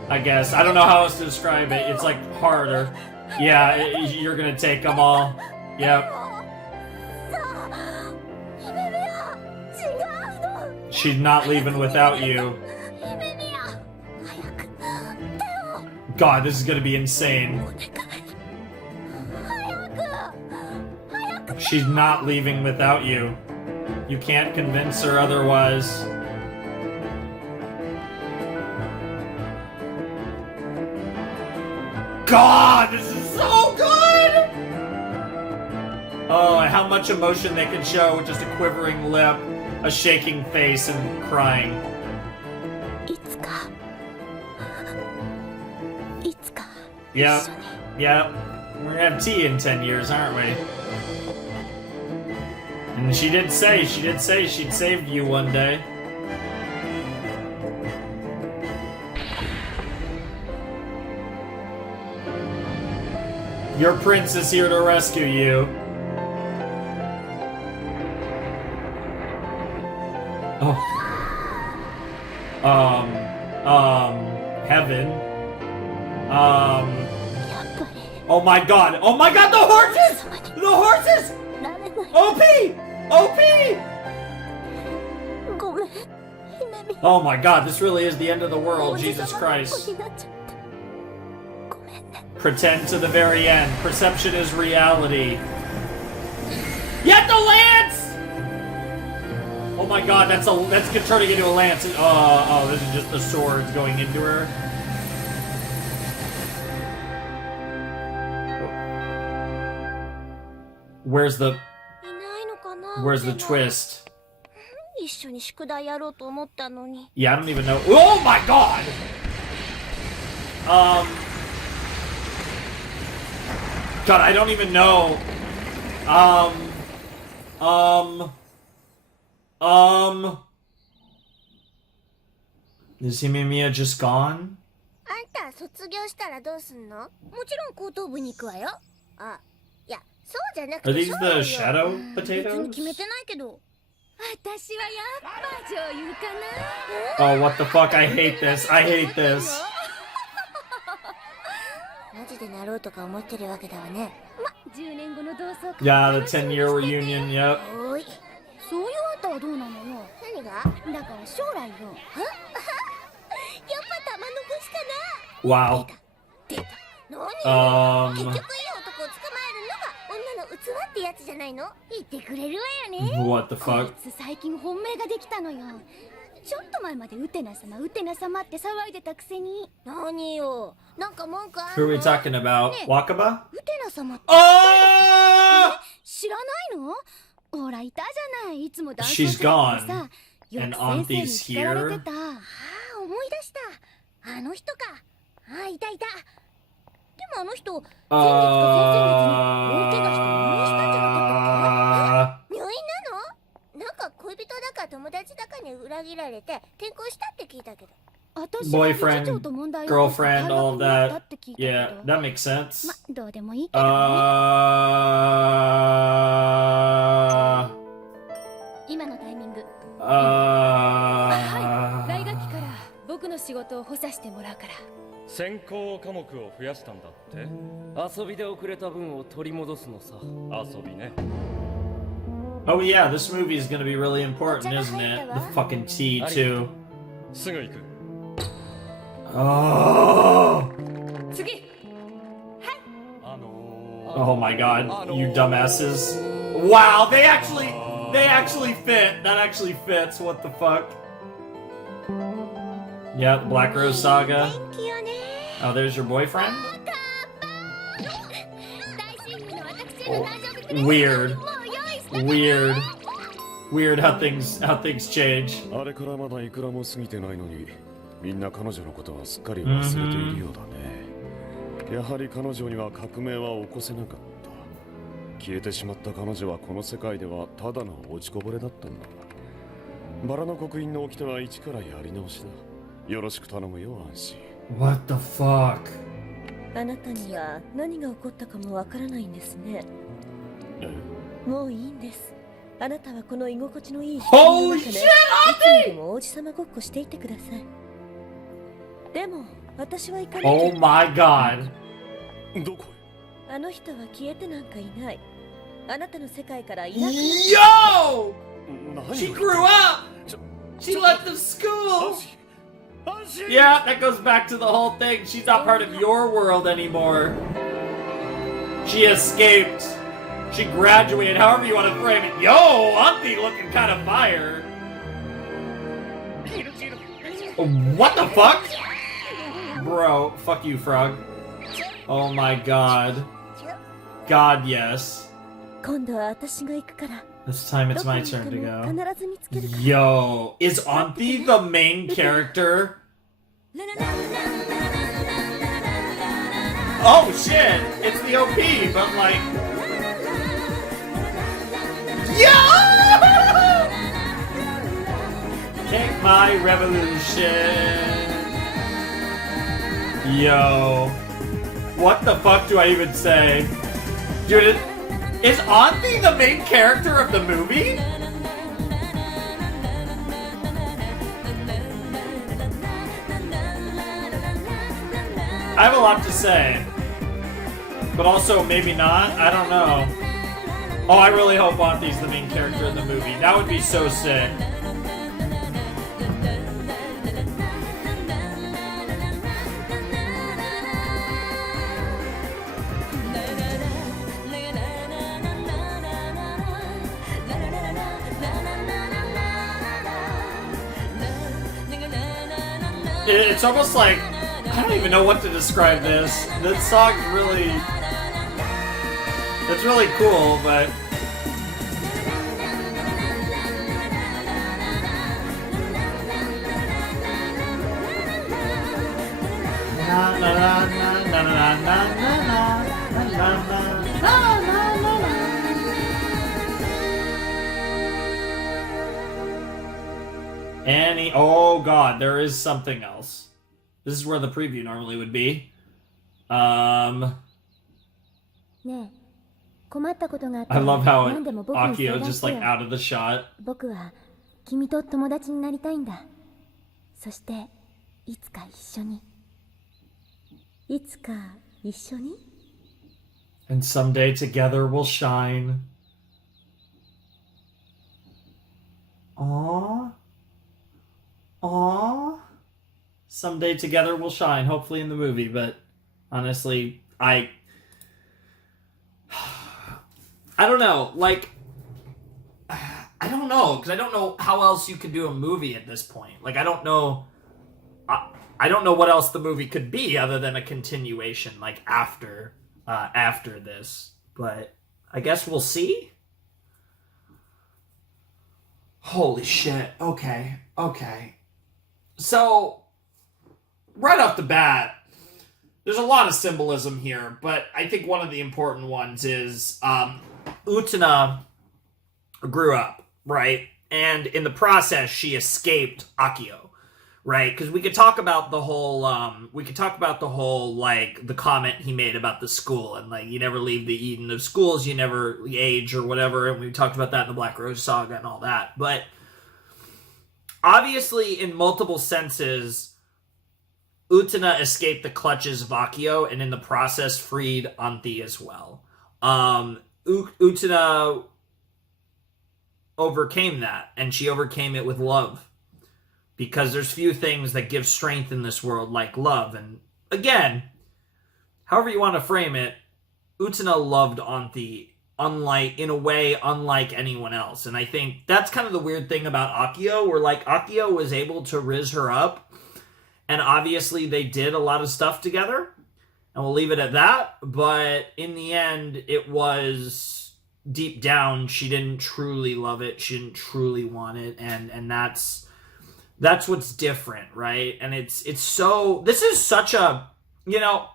I guess. I don't know how else to describe it. It's like harder. Yeah, you're gonna take them all. Yep. She's not leaving without you. God, this is gonna be insane. She's not leaving without you. You can't convince her otherwise. God, this is so good! Oh, and how much emotion they can show with just a quivering lip, a shaking face, and crying. いつか Yep, yep. We're gonna have tea in 10 years, aren't we? And she did say she'd saved you one day. Your prince is here to rescue you. Oh. Heaven. Oh my god! Oh my god, the horses! The horses! OP! OP! Oh my god, this really is the end of the world, Jesus Christ. Pretend to the very end. Perception is reality. Yet the lance! Oh my god, that's turning into a lance. Oh, this is just the swords going into her. Where's the twist? 一緒に宿題やろうと思ったのに。 Yeah, I don't even know. Oh my god! God, I don't even know. Is Himemiya just gone? あんた卒業したらどうすんの？もちろん高等部に行くわよ。あ、いや、そうじゃなく Are て these 将来よ the shadow 別に potatoes? 決めてないけど。私はやっぱ女優かな。 Oh, what the fuck? I hate this. I hate this. マジでなろうとか思ってるわけだわね。ま、10年後の同窓会。 Yeah, the 10-year reunion, yep. おい。そういうあんたはどうなのよ。何が？だから将来よ。は？やっぱ玉の星かな。 Wow. 出た。何？結局いい男を捕まえるのが女の器ってやつじゃないの？言ってくれるわよね。 What the こ fuck? いつ最近本命ができたのよ。ちょっと前までウテナ様ウテナ様って騒いでたくせに。何よ。なんか文句ある Who の？ are we talking about? Wakaba? ウテナ様って Oh! 知らないの？ほらいたじゃない。いつも男 She's 性からってさ。 gone. よ And く先生に Auntie's 叱られ here. てた。ああ思い出した。あの人か。ああいたいた。でもあの人先月か先々月に大怪我して入院したんじゃなかったっけ？入院なの？なんか恋人だか友達だかに裏切られて転校したって聞いたけど。私は理事長と問題を起こして Boyfriend, all of 退学になった that. って聞いたけど。 Yeah, that makes sense. ま、どうでもいいけどね。今のタイミング。はい仕事を補佐してもらうから。専攻科目を増やしたんだって。遊びで遅れた分を取り戻すのさ。遊びね。 Oh yeah, this movie is gonna be really important, isn't it? The fucking tea, too. すぐ行く。 Oh! 次。Oh my god, you dumbasses. Wow, they actually fit. That actually fits. What the fuck? Yep, Black Rose Saga. Oh, there's your boyfriend? Oh, weird. Weird how things change. あれからまだいくらも過ぎてないのに、みんな彼女のことはすっかり忘れているようだね。やはり彼女には革命は起こせなかった。消えてしまった彼女はこの世界ではただの落ちこぼれだったんだ。バラの刻印の掟は一からやり直しだ。よろしく頼むよ、アンシー。 What the fuck? あなたには何が起こったかもわからないんですね。もういいんです。あなたはこの居心地のいい人の中でいつまでも王子様ごっこしていてください。でも私は行かなきゃ。 Oh my god. どこへ？あの人は消えてなんかいない。あなたの世界からいなくなった。 Yo! She grew up! She left the school! Yeah, that goes back to the whole thing. She's not part of your world anymore. She escaped. She graduated, however you want to frame it. Yo, Auntie looking kind of fire. What the fuck? Bro, fuck you, Frog. Oh my god. God, yes. 今度は私が行くから。 This time it's my turn to どこに行っても必ず見つけるから。 Yo, is Auntie the main character? Oh shit, it's the OP, but like... Yo! Take my revolution. Yo. What the fuck do I even say? Dude, is Auntie the main character of the movie? I have a lot to say. But also, maybe not. I don't know. Oh, I really hope Auntie's the main character in the movie. That would be so sick. It's almost like, I don't even know what to describe this. This song's really... It's really cool, but... Na na na na na na na na na na na. Annie, oh god, there is something else. This is where the preview normally would be. ねえ、困ったことがあった I ら love how 何でも僕に相 Akio 談 just して like よ。 out of the shot. 僕は君と友達になりたいんだ。そしていつか一緒に。いつか一緒に？ And someday together we'll shine. Aww. Aww. Someday together we'll shine, hopefully in the movie, but honestly, I don't know, like, I don't know, because I don't know how else you could do a movie at this point. Like, I don't know what else the movie could be other than a continuation, like, after this. But I guess we'll see? Holy shit, okay. So, right off the bat, there's a lot of symbolism here, but I think one of the important ones is Utena grew up, right? And in the process, she escaped Akio, right? Because we could talk about the whole, like, the comment he made about the school, and, like, you never leave the Eden of schools, you never age, or whatever, and we talked about that in the Black Rose Saga and all that, but obviously, in multiple senses, Utena escaped the clutches of Akio and in the process freed Anthi as well. Utena overcame that, and she overcame it with love. Because there's few things that give strength in this world like love. And again, however you want to frame it, Utena loved Anthi unlike anyone else. And I think that's kind of the weird thing about Akio, where like Akio was able to riz her up, and obviously they did a lot of stuff together, and we'll leave it at that. But in the end, it was deep down, she didn't truly love it, she didn't truly want it, and that's what's different, right? And it's so, this is such a, you know,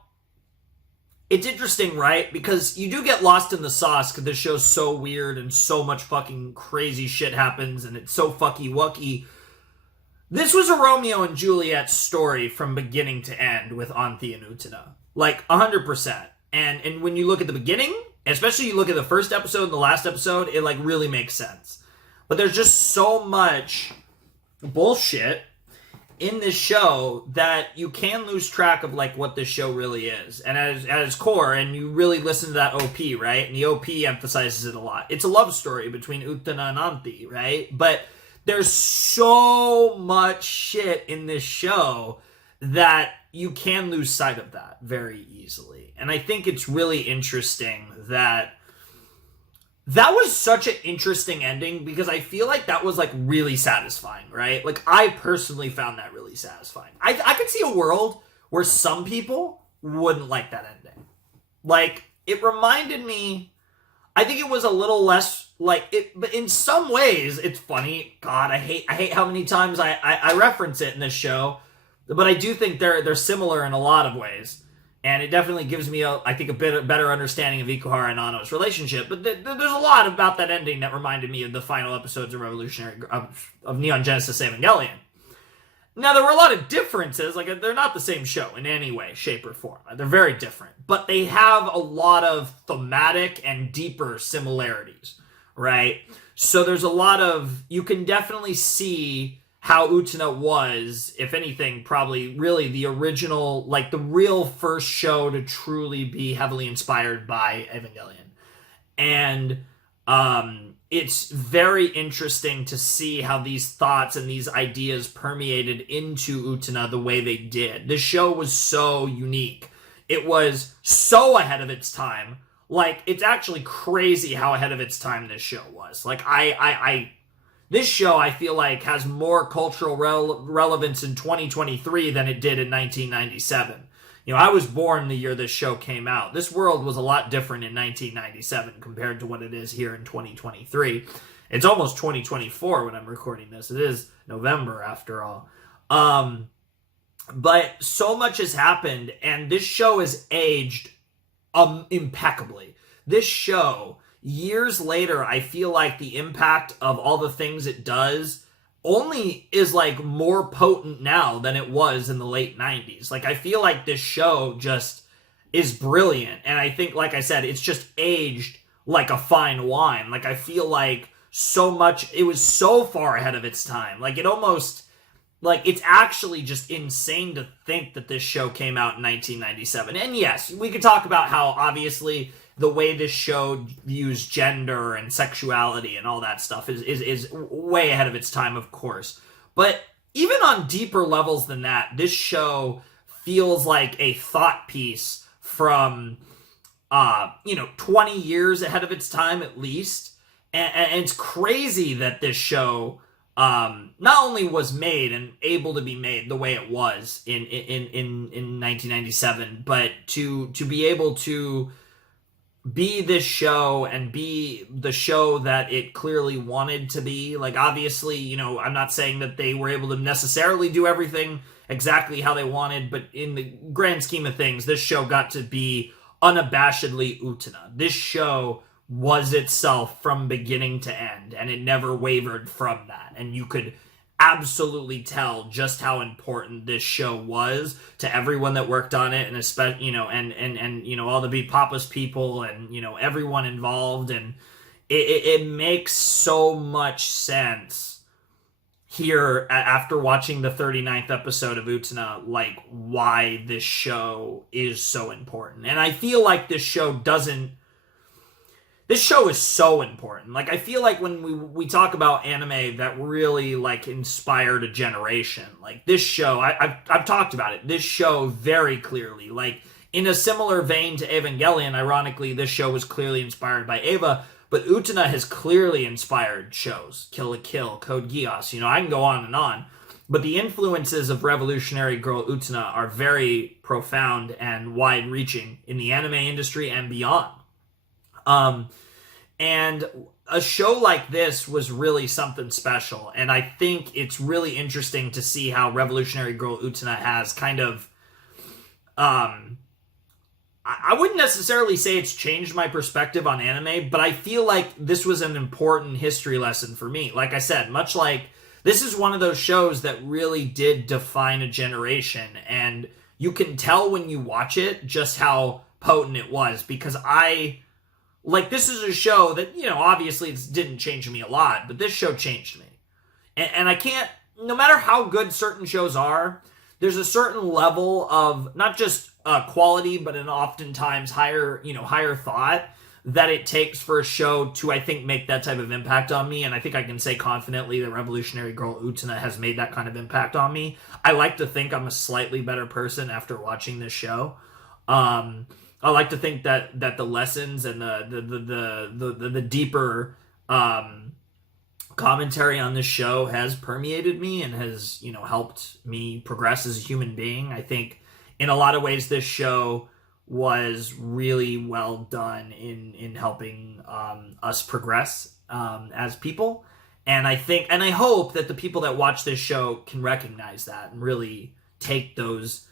it's interesting, right? Because you do get lost in the sauce because this show's so weird and so much fucking crazy shit happens and it's so fucky-wucky. This was a Romeo and Juliet story from beginning to end with Anthi and Utena. Like, 100%. And when you look at the beginning, especially you look at the first episode and the last episode, it, like, really makes sense. But there's just so much bullshit in this show that you can lose track of like what this show really is. And at its core, and you really listen to that OP, right? And the OP emphasizes it a lot. It's a love story between Utena and Anthi, right? But there's so much shit in this show that you can lose sight of that very easily. And I think it's really interesting that was such an interesting ending, because I feel like that was like really satisfying, right? Like I personally found that really satisfying. I could see a world where some people wouldn't like that ending. Like it reminded me, I think it was a little less like it, but in some ways it's funny. God, I hate how many times I reference it in this show, but I do think they're similar in a lot of ways. And it definitely gives me, I think, a bit better understanding of Ikuhara and Anno's relationship. But there's a lot about that ending that reminded me of the final episodes of of Neon Genesis Evangelion. Now, there were a lot of differences. Like, they're not the same show in any way, shape, or form. They're very different. But they have a lot of thematic and deeper similarities, right? So there's a lot of, you can definitely see how Utena was, if anything, probably really the original, like the real first show to truly be heavily inspired by Evangelion. And it's very interesting to see how these thoughts and these ideas permeated into Utena the way they did. This show was so unique. It was so ahead of its time. Like, it's actually crazy how ahead of its time this show was. Like, this show, I feel like, has more cultural relevance in 2023 than it did in 1997. You know, I was born the year this show came out. This world was a lot different in 1997 compared to what it is here in 2023. It's almost 2024 when I'm recording this. It is November, after all. But so much has happened, and this show has aged impeccably. This show, years later, I feel like the impact of all the things it does only is like more potent now than it was in the late 90s. Like, I feel like this show just is brilliant. And I think, like I said, it's just aged like a fine wine. Like, I feel like so much, it was so far ahead of its time. Like, it almost, like, it's actually just insane to think that this show came out in 1997. And yes, we could talk about how obviously the way this show views gender and sexuality and all that stuff is way ahead of its time, of course. But even on deeper levels than that, this show feels like a thought piece from, 20 years ahead of its time at least. And it's crazy that this show not only was made and able to be made the way it was in 1997, but to be able to be this show and be the show that it clearly wanted to be. Like, obviously, I'm not saying that they were able to necessarily do everything exactly how they wanted, but in the grand scheme of things, this show got to be unabashedly Utena. This show was itself from beginning to end, and it never wavered from that. And you could absolutely tell just how important this show was to everyone that worked on it, and especially, and all the Beat Papa's people and, everyone involved. And it makes so much sense hear after watching the 39th episode of Utena, like why this show is so important. And I feel like this show is so important. Like I feel like when we talk about anime that really like inspired a generation, like this show, I've talked about it. This show very clearly, like in a similar vein to Evangelion, ironically, this show was clearly inspired by Eva. But Utena has clearly inspired shows. Kill la Kill, Code Geass. You know, I can go on and on. But the influences of Revolutionary Girl Utena are very profound and wide-reaching in the anime industry and beyond. And a show like this was really something special. And I think it's really interesting to see how Revolutionary Girl Utena has kind of... I wouldn't necessarily say it's changed my perspective on anime, but I feel like this was an important history lesson for me. Like I said, much like this is one of those shows that really did define a generation, and you can tell when you watch it just how potent it was, because this is a show that, you know, obviously it didn't change me a lot, but this show changed me. And I can't, no matter how good certain shows are, there's a certain level of not just quality, but an oftentimes higher thought that it takes for a show to, I think, make that type of impact on me. And I think I can say confidently that Revolutionary Girl Utena has made that kind of impact on me. I like to think I'm a slightly better person after watching this show. I like to think that the lessons and the deeper commentary on this show has permeated me and has, you know, helped me progress as a human being. I think in a lot of ways this show was really well done in helping us progress as people. And I think, and I hope that the people that watch this show can recognize that and really take those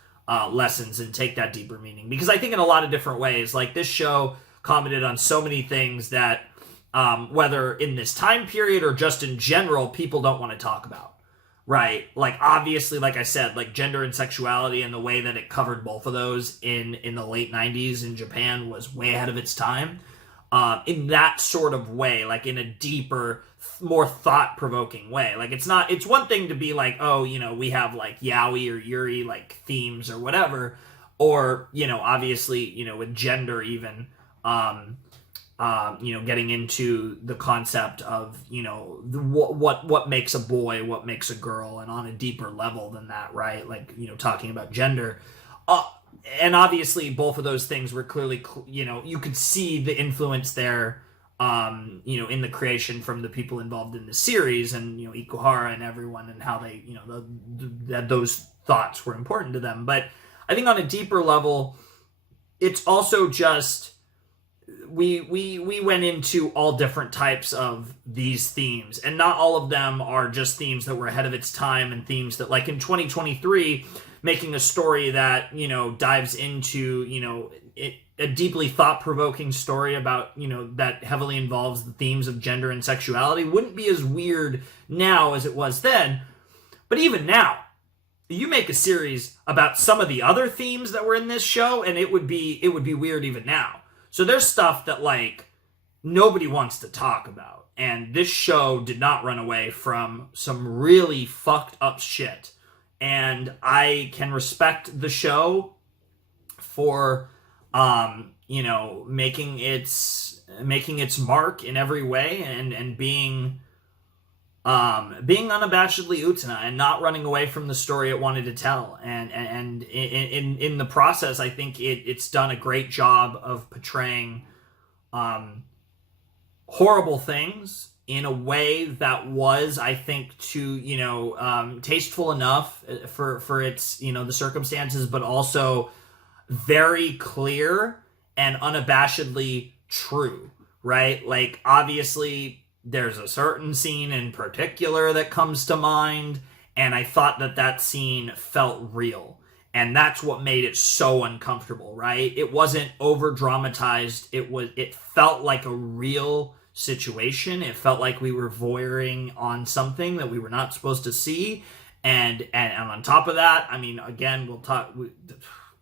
lessons and take that deeper meaning. Because I think in a lot of different ways, like this show commented on so many things that whether in this time period or just in general, people don't want to talk about, right? Like, obviously, like I said, like gender and sexuality and the way that it covered both of those in the late 90s in Japan was way ahead of its time. In that sort of way, like in a deeper, more thought-provoking way. Like, it's one thing to be like, oh, you know, we have like yaoi or yuri like themes or whatever, or, you know, obviously, you know, with gender even, you know, getting into the concept of, you know, what makes a boy, what makes a girl, and on a deeper level than that, right? Like, you know, talking about gender. And obviously both of those things were clearly, you know, you could see the influence there, you know, in the creation from the people involved in the series, and, you know, Ikuhara and everyone, and how they, you know, that those thoughts were important to them. But I think on a deeper level, it's also just, we went into all different types of these themes, and not all of them are just themes that were ahead of its time, and themes that, like in 2023, making a story that, you know, dives into, you know, a deeply thought-provoking story about, you know, that heavily involves the themes of gender and sexuality wouldn't be as weird now as it was then. But even now, you make a series about some of the other themes that were in this show, and it would be weird even now. So there's stuff that, like, nobody wants to talk about. And this show did not run away from some really fucked up shit. And I can respect the show for, you know, making its mark in every way, and being unabashedly Utena and not running away from the story it wanted to tell. And in the process, I think it's done a great job of portraying horrible things in a way that was, I think, you know, tasteful enough for its, you know, the circumstances, but also very clear and unabashedly true, right? Like, obviously, there's a certain scene in particular that comes to mind, and I thought that scene felt real. And that's what made it so uncomfortable, right? It wasn't over-dramatized. It felt like a real situation. It felt like we were voyeuring on something that we were not supposed to see. And on top of that, I mean, again,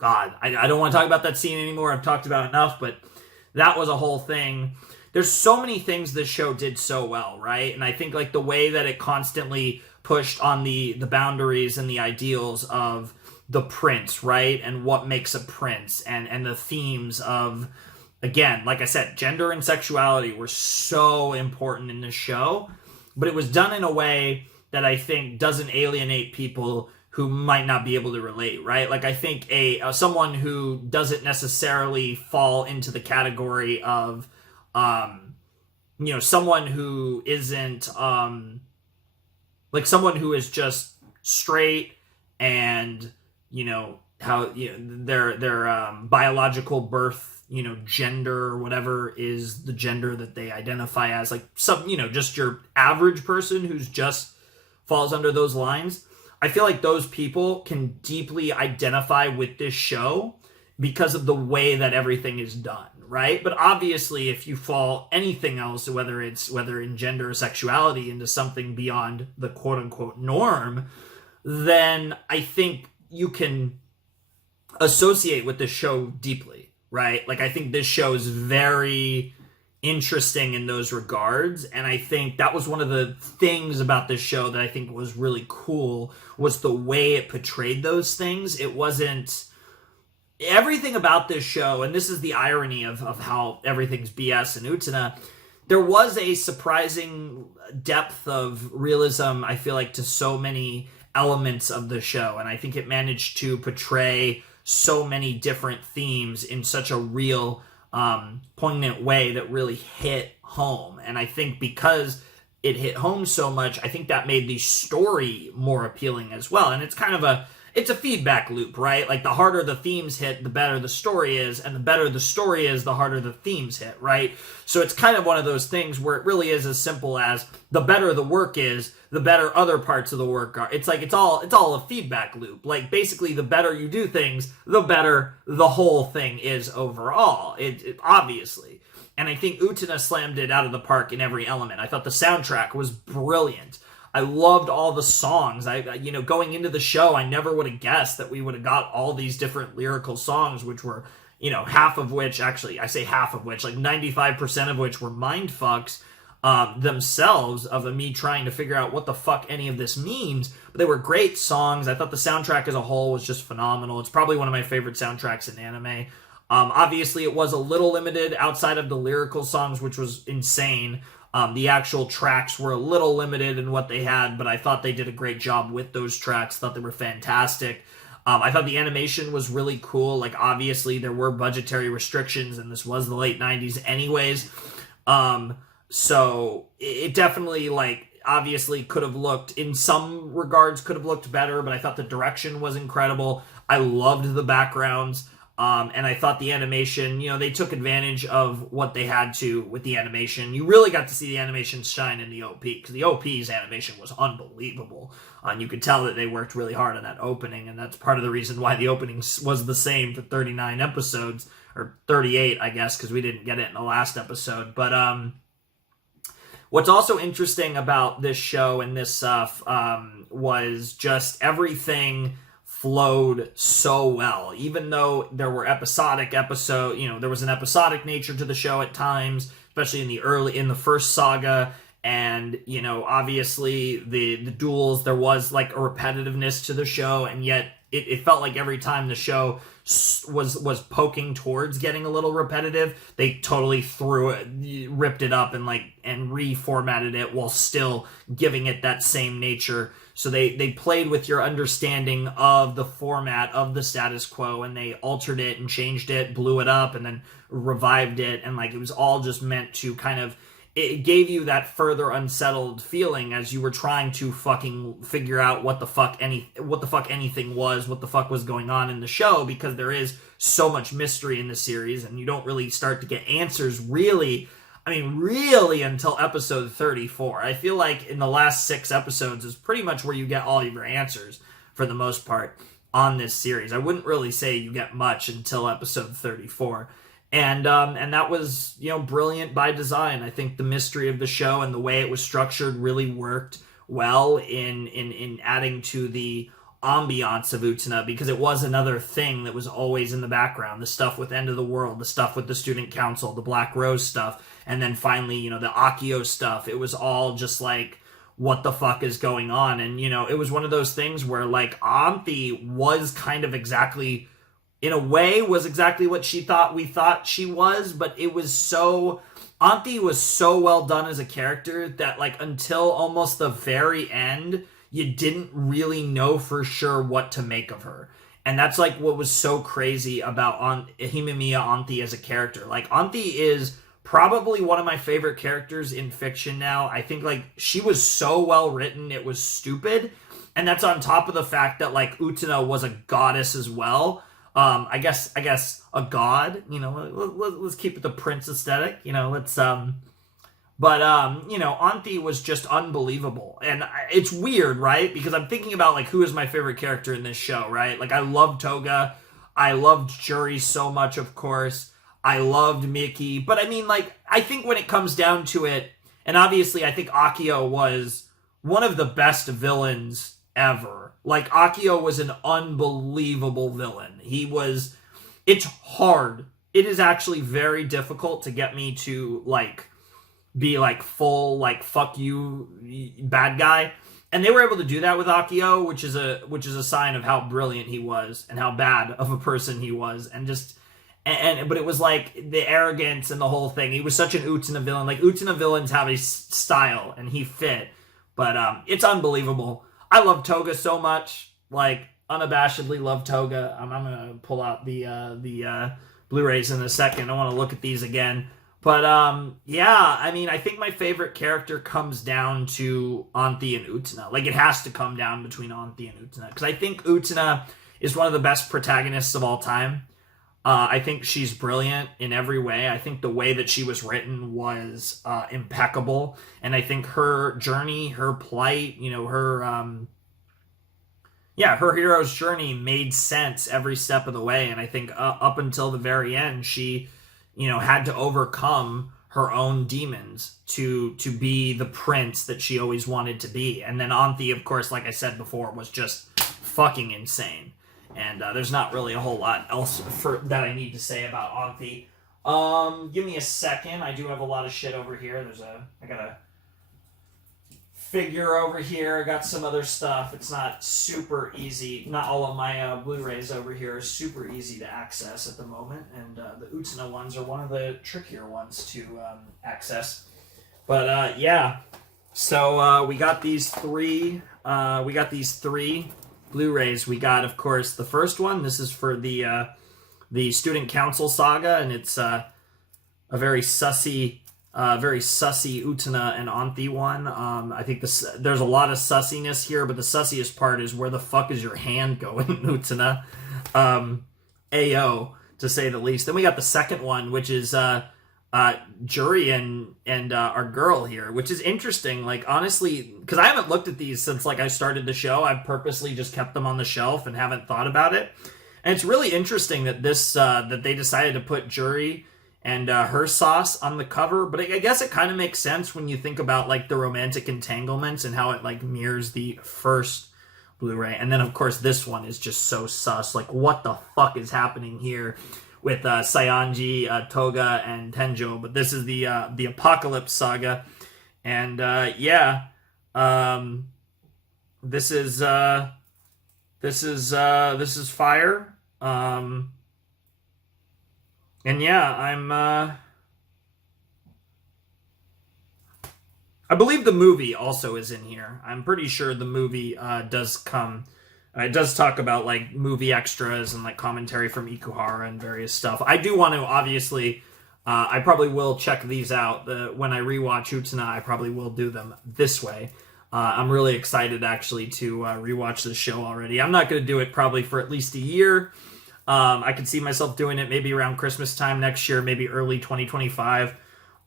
I don't want to talk about that scene anymore. I've talked about it enough, but that was a whole thing. There's so many things this show did so well, right? And I think, like, the way that it constantly pushed on the boundaries and the ideals of the prince, right? And what makes a prince, and the themes of, again, like I said, gender and sexuality were so important in this show, but it was done in a way that I think doesn't alienate people who might not be able to relate, right? Like, I think someone who doesn't necessarily fall into the category of, someone who isn't, like someone who is just straight and, their biological birth, gender or whatever is the gender that they identify as, like some, just your average person who's just falls under those lines. I feel like those people can deeply identify with this show because of the way that everything is done, right? But obviously, if you fall anything else, whether in gender or sexuality, into something beyond the quote-unquote norm, then I think you can associate with this show deeply, right? Like, I think this show is very interesting in those regards, and I think that was one of the things about this show that I think was really cool, was the way it portrayed those things. It wasn't everything about this show, and this is the irony of how everything's BS in Utena. There was a surprising depth of realism, I feel like, to so many elements of the show, and I think it managed to portray so many different themes in such a real, poignant way that really hit home. And I think because it hit home so much, I think that made the story more appealing as well. And it's kind of it's a feedback loop, right? Like, the harder the themes hit, the better the story is, and the better the story is, the harder the themes hit, right? So it's kind of one of those things where it really is as simple as the better the work is, the better other parts of the work are. It's like it's all a feedback loop. Like, basically, the better you do things, the better the whole thing is overall. It obviously. And I think Utena slammed it out of the park in every element. I thought the soundtrack was brilliant. I loved all the songs. Going into the show, I never would have guessed that we would have got all these different lyrical songs, which were, half of which, actually, I say half of which, like 95% of which were mindfucks themselves, of me trying to figure out what the fuck any of this means. But they were great songs. I thought the soundtrack as a whole was just phenomenal. It's probably one of my favorite soundtracks in anime. Obviously, it was a little limited outside of the lyrical songs, which was insane. The actual tracks were a little limited in what they had, but I thought they did a great job with those tracks. Thought they were fantastic. I thought the animation was really cool. Like, obviously, there were budgetary restrictions, and this was the late 90s anyways. So it definitely, obviously could have looked, in some regards, could have looked better, but I thought the direction was incredible. I loved the backgrounds. And I thought the animation, they took advantage of what they had to with the animation. You really got to see the animation shine in the OP, because the OP's animation was unbelievable. And you could tell that they worked really hard on that opening, and that's part of the reason why the opening was the same for 39 episodes, or 38, I guess, because we didn't get it in the last episode. But what's also interesting about this show and this stuff was just everything flowed so well, even though there were episodic episodes. There was an episodic nature to the show at times, especially in the first saga, and obviously the duels, there was like a repetitiveness to the show, and yet it felt like every time the show was poking towards getting a little repetitive, they totally ripped it up and reformatted it while still giving it that same nature. So they played with your understanding of the format of the status quo, and they altered it and changed it, blew it up, and then revived it, and it was all just meant to kind of, it gave you that further unsettled feeling as you were trying to fucking figure out what the fuck anything was, what the fuck was going on in the show, because there is so much mystery in the series, and you don't really start to get answers really until episode 34. I feel like in the last 6 episodes is pretty much where you get all of your answers for the most part on this series. I wouldn't really say you get much until episode 34. And that was, brilliant by design. I think the mystery of the show and the way it was structured really worked well in adding to the ambiance of Utena, because it was another thing that was always in the background. The stuff with End of the World, the stuff with the Student Council, the Black Rose stuff, and then finally, the Akio stuff. It was all just what the fuck is going on. And, you know, it was one of those things where, like, Anthy was kind of exactly, in a way, was exactly what we thought she was, but it was so... Anthy was so well done as a character that, like, until almost the very end, you didn't really know for sure what to make of her. And that's, like, what was so crazy about Himemiya Anthy as a character. Like, Anthy is probably one of my favorite characters in fiction now. I think, like, she was so well written, it was stupid. And that's on top of the fact that, like, Utena was a goddess as well. I guess a god, you know, let's keep it the prince aesthetic, you know, you know, Anthy was just unbelievable. And it's weird, right? Because I'm thinking about, like, who is my favorite character in this show, right? Like, I love Toga. I loved Juri so much, of course. I loved Miki. But, I mean, like, I think when it comes down to it, and obviously I think Akio was one of the best villains ever. Like, Akio was an unbelievable villain. It's hard. It is actually very difficult to get me to, like, be, like, full, like, fuck you, bad guy. And they were able to do that with Akio, which is a sign of how brilliant he was and how bad of a person he was. And but it was, like, the arrogance and the whole thing. He was such an Utena villain. Like, Utena villains have a style, and he fit. But it's unbelievable. I love Toga so much. Like, unabashedly love Toga. I'm gonna pull out the Blu-rays in a second. I want to look at these again. But yeah, I mean, I think my favorite character comes down to Anthy and Utena. Like, it has to come down between Anthy and Utena, because I think Utena is one of the best protagonists of all time. I think she's brilliant in every way. I think the way that she was written was impeccable. And I think her journey, her plight, you know, her hero's journey made sense every step of the way. And I think up until the very end, she, you know, had to overcome her own demons to be the prince that she always wanted to be. And then Anthy, of course, like I said before, was just fucking insane. And there's not really a whole lot else that I need to say about Anthy. Give me a second. I do have a lot of shit over here. I got a figure over here. I got some other stuff. It's not super easy. Not all of my Blu-rays over here are super easy to access at the moment. And the Utena ones are one of the trickier ones to access. But yeah. So we got these three. Blu-rays. We got, of course, the first one. This is for the Student Council saga, and it's a very sussy Utena and Anthy one. I think there's a lot of sussiness here, but the sussiest part is where the fuck is your hand going, Utena? AO, to say the least. Then we got the second one, which is Juri and our girl here, which is interesting. Like, honestly, because I haven't looked at these since, like, I started the show. I've purposely just kept them on the shelf and haven't thought about it. And it's really interesting that that they decided to put Juri and her sauce on the cover. But I guess it kind of makes sense when you think about, like, the romantic entanglements and how it, like, mirrors the first Blu-ray. And then, of course, this one is just so sus. Like, what the fuck is happening here with Sayanji, Toga, and Tenjo? But this is the Apocalypse Saga, and this is fire, and yeah, I believe the movie also is in here. I'm pretty sure the movie does come. It does talk about, like, movie extras and, like, commentary from Ikuhara and various stuff. I do want to, obviously, I probably will check these out. When I rewatch Utena, I probably will do them this way. I'm really excited, actually, to rewatch this show already. I'm not going to do it probably for at least a year. I could see myself doing it maybe around Christmas time next year, maybe early 2025.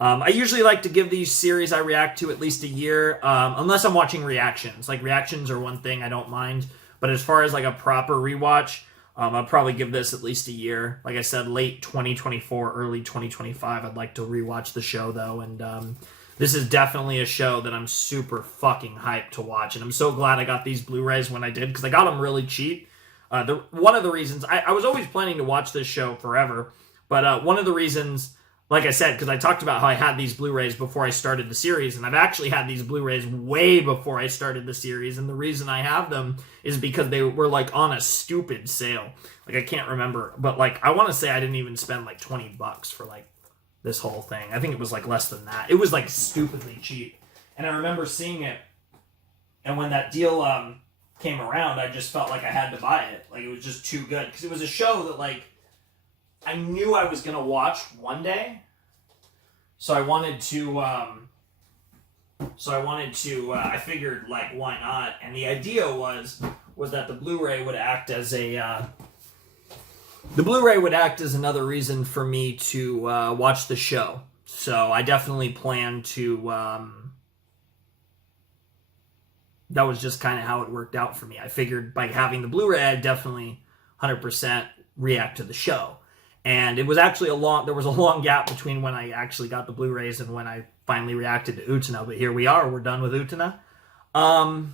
I usually like to give these series I react to at least a year, unless I'm watching reactions. Like, reactions are one thing I don't mind. But as far as, like, a proper rewatch, I'll probably give this at least a year. Like I said, late 2024, early 2025, I'd like to rewatch the show, though. And this is definitely a show that I'm super fucking hyped to watch. And I'm so glad I got these Blu-rays when I did, because I got them really cheap. One of the reasons... I was always planning to watch this show forever, but one of the reasons like I said, because I talked about how I had these Blu-rays before I started the series, and I've actually had these Blu-rays way before I started the series, and the reason I have them is because they were, like, on a stupid sale. Like, I can't remember, but, like, I want to say I didn't even spend, like, $20 for, like, this whole thing. I think it was, like, less than that. It was, like, stupidly cheap. And I remember seeing it, and when that deal came around, I just felt like I had to buy it. Like, it was just too good. Because it was a show that, like, I knew I was going to watch one day. So I wanted to, I figured, like, why not? And the idea was that the Blu-ray would act as another reason for me to watch the show. So I definitely plan to, that was just kind of how it worked out for me. I figured by having the Blu-ray, I'd definitely 100% react to the show. And it was actually there was a long gap between when I actually got the Blu-rays and when I finally reacted to Utena. But here we are, we're done with Utena. I've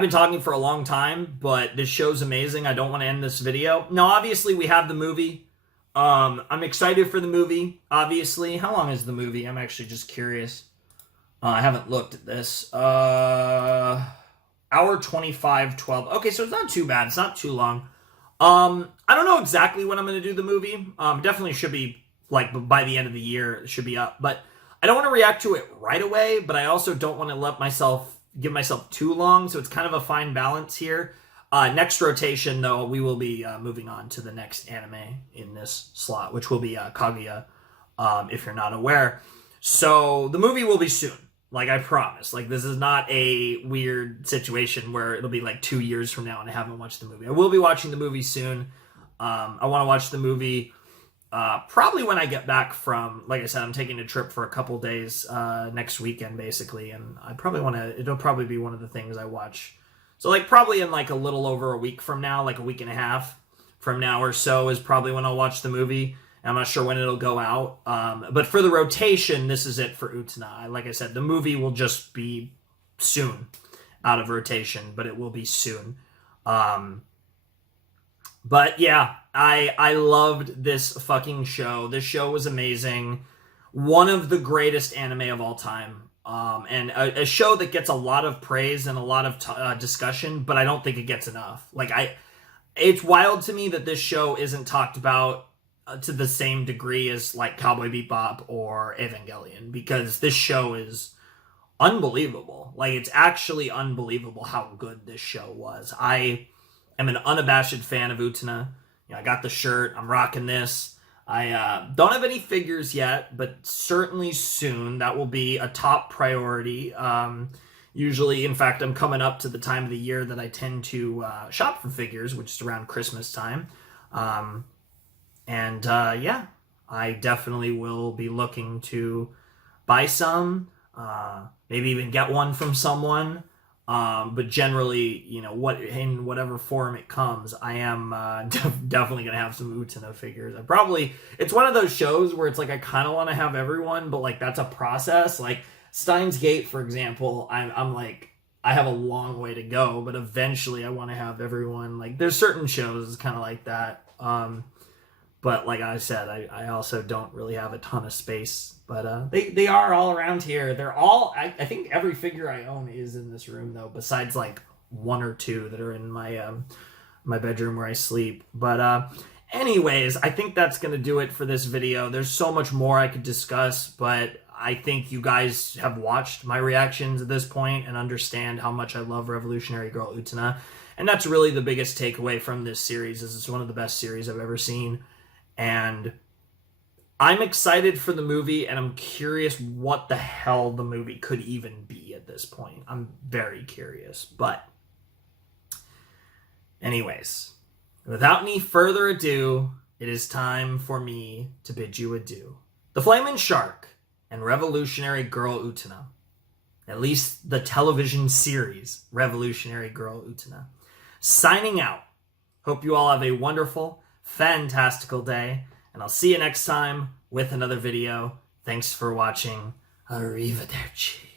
been talking for a long time, but this show's amazing. I don't want to end this video. Now, obviously, we have the movie. I'm excited for the movie, obviously. How long is the movie? I'm actually just curious. I haven't looked at this. Hour 25, 12. Okay, so it's not too bad. It's not too long. I don't know exactly when I'm going to do the movie. Definitely should be, like, by the end of the year, it should be up. But I don't want to react to it right away, but I also don't want to give myself too long, so it's kind of a fine balance here. Next rotation, though, we will be moving on to the next anime in this slot, which will be Kaguya, if you're not aware. So the movie will be soon. Like, I promise. Like, this is not a weird situation where it'll be, like, 2 years from now and I haven't watched the movie. I will be watching the movie soon. I want to watch the movie probably when I get back from, like I said, I'm taking a trip for a couple days next weekend, basically. And I probably want to, it'll probably be one of the things I watch. So, like, probably in, like, a little over a week from now, like a week and a half from now or so is probably when I'll watch the movie. I'm not sure when it'll go out. But for the rotation, this is it for Utena. Like I said, the movie will just be soon out of rotation, but it will be soon. But yeah, I loved this fucking show. This show was amazing. One of the greatest anime of all time. And a show that gets a lot of praise and a lot of discussion, but I don't think it gets enough. Like, it's wild to me that this show isn't talked about to the same degree as, like, Cowboy Bebop or Evangelion, because this show is unbelievable. Like, it's actually unbelievable how good this show was. I am an unabashed fan of Utena. You know, I got the shirt. I'm rocking this. I don't have any figures yet, but certainly soon. That will be a top priority. Usually, in fact, I'm coming up to the time of the year that I tend to shop for figures, which is around Christmas time. Yeah, I definitely will be looking to buy some, maybe even get one from someone. But generally, you know, in whatever form it comes, I am definitely going to have some Utena figures. It's one of those shows where it's like I kind of want to have everyone, but, like, that's a process. Like, Steins Gate, for example, I'm like, I have a long way to go, but eventually I want to have everyone. Like, there's certain shows kind of like that. But like I said, I also don't really have a ton of space. But they are all around here. They're all, I think every figure I own is in this room, though, besides, like, one or two that are in my my bedroom where I sleep. But anyways, I think that's going to do it for this video. There's so much more I could discuss, but I think you guys have watched my reactions at this point and understand how much I love Revolutionary Girl Utena. And that's really the biggest takeaway from this series, is it's one of the best series I've ever seen. And I'm excited for the movie, and I'm curious what the hell the movie could even be at this point. I'm very curious. But anyways, without any further ado, it is time for me to bid you adieu. The Flaming Shark and Revolutionary Girl Utena. At least the television series, Revolutionary Girl Utena. Signing out. Hope you all have a wonderful, fantastical day, and I'll see you next time with another video. Thanks for watching. Arrivederci.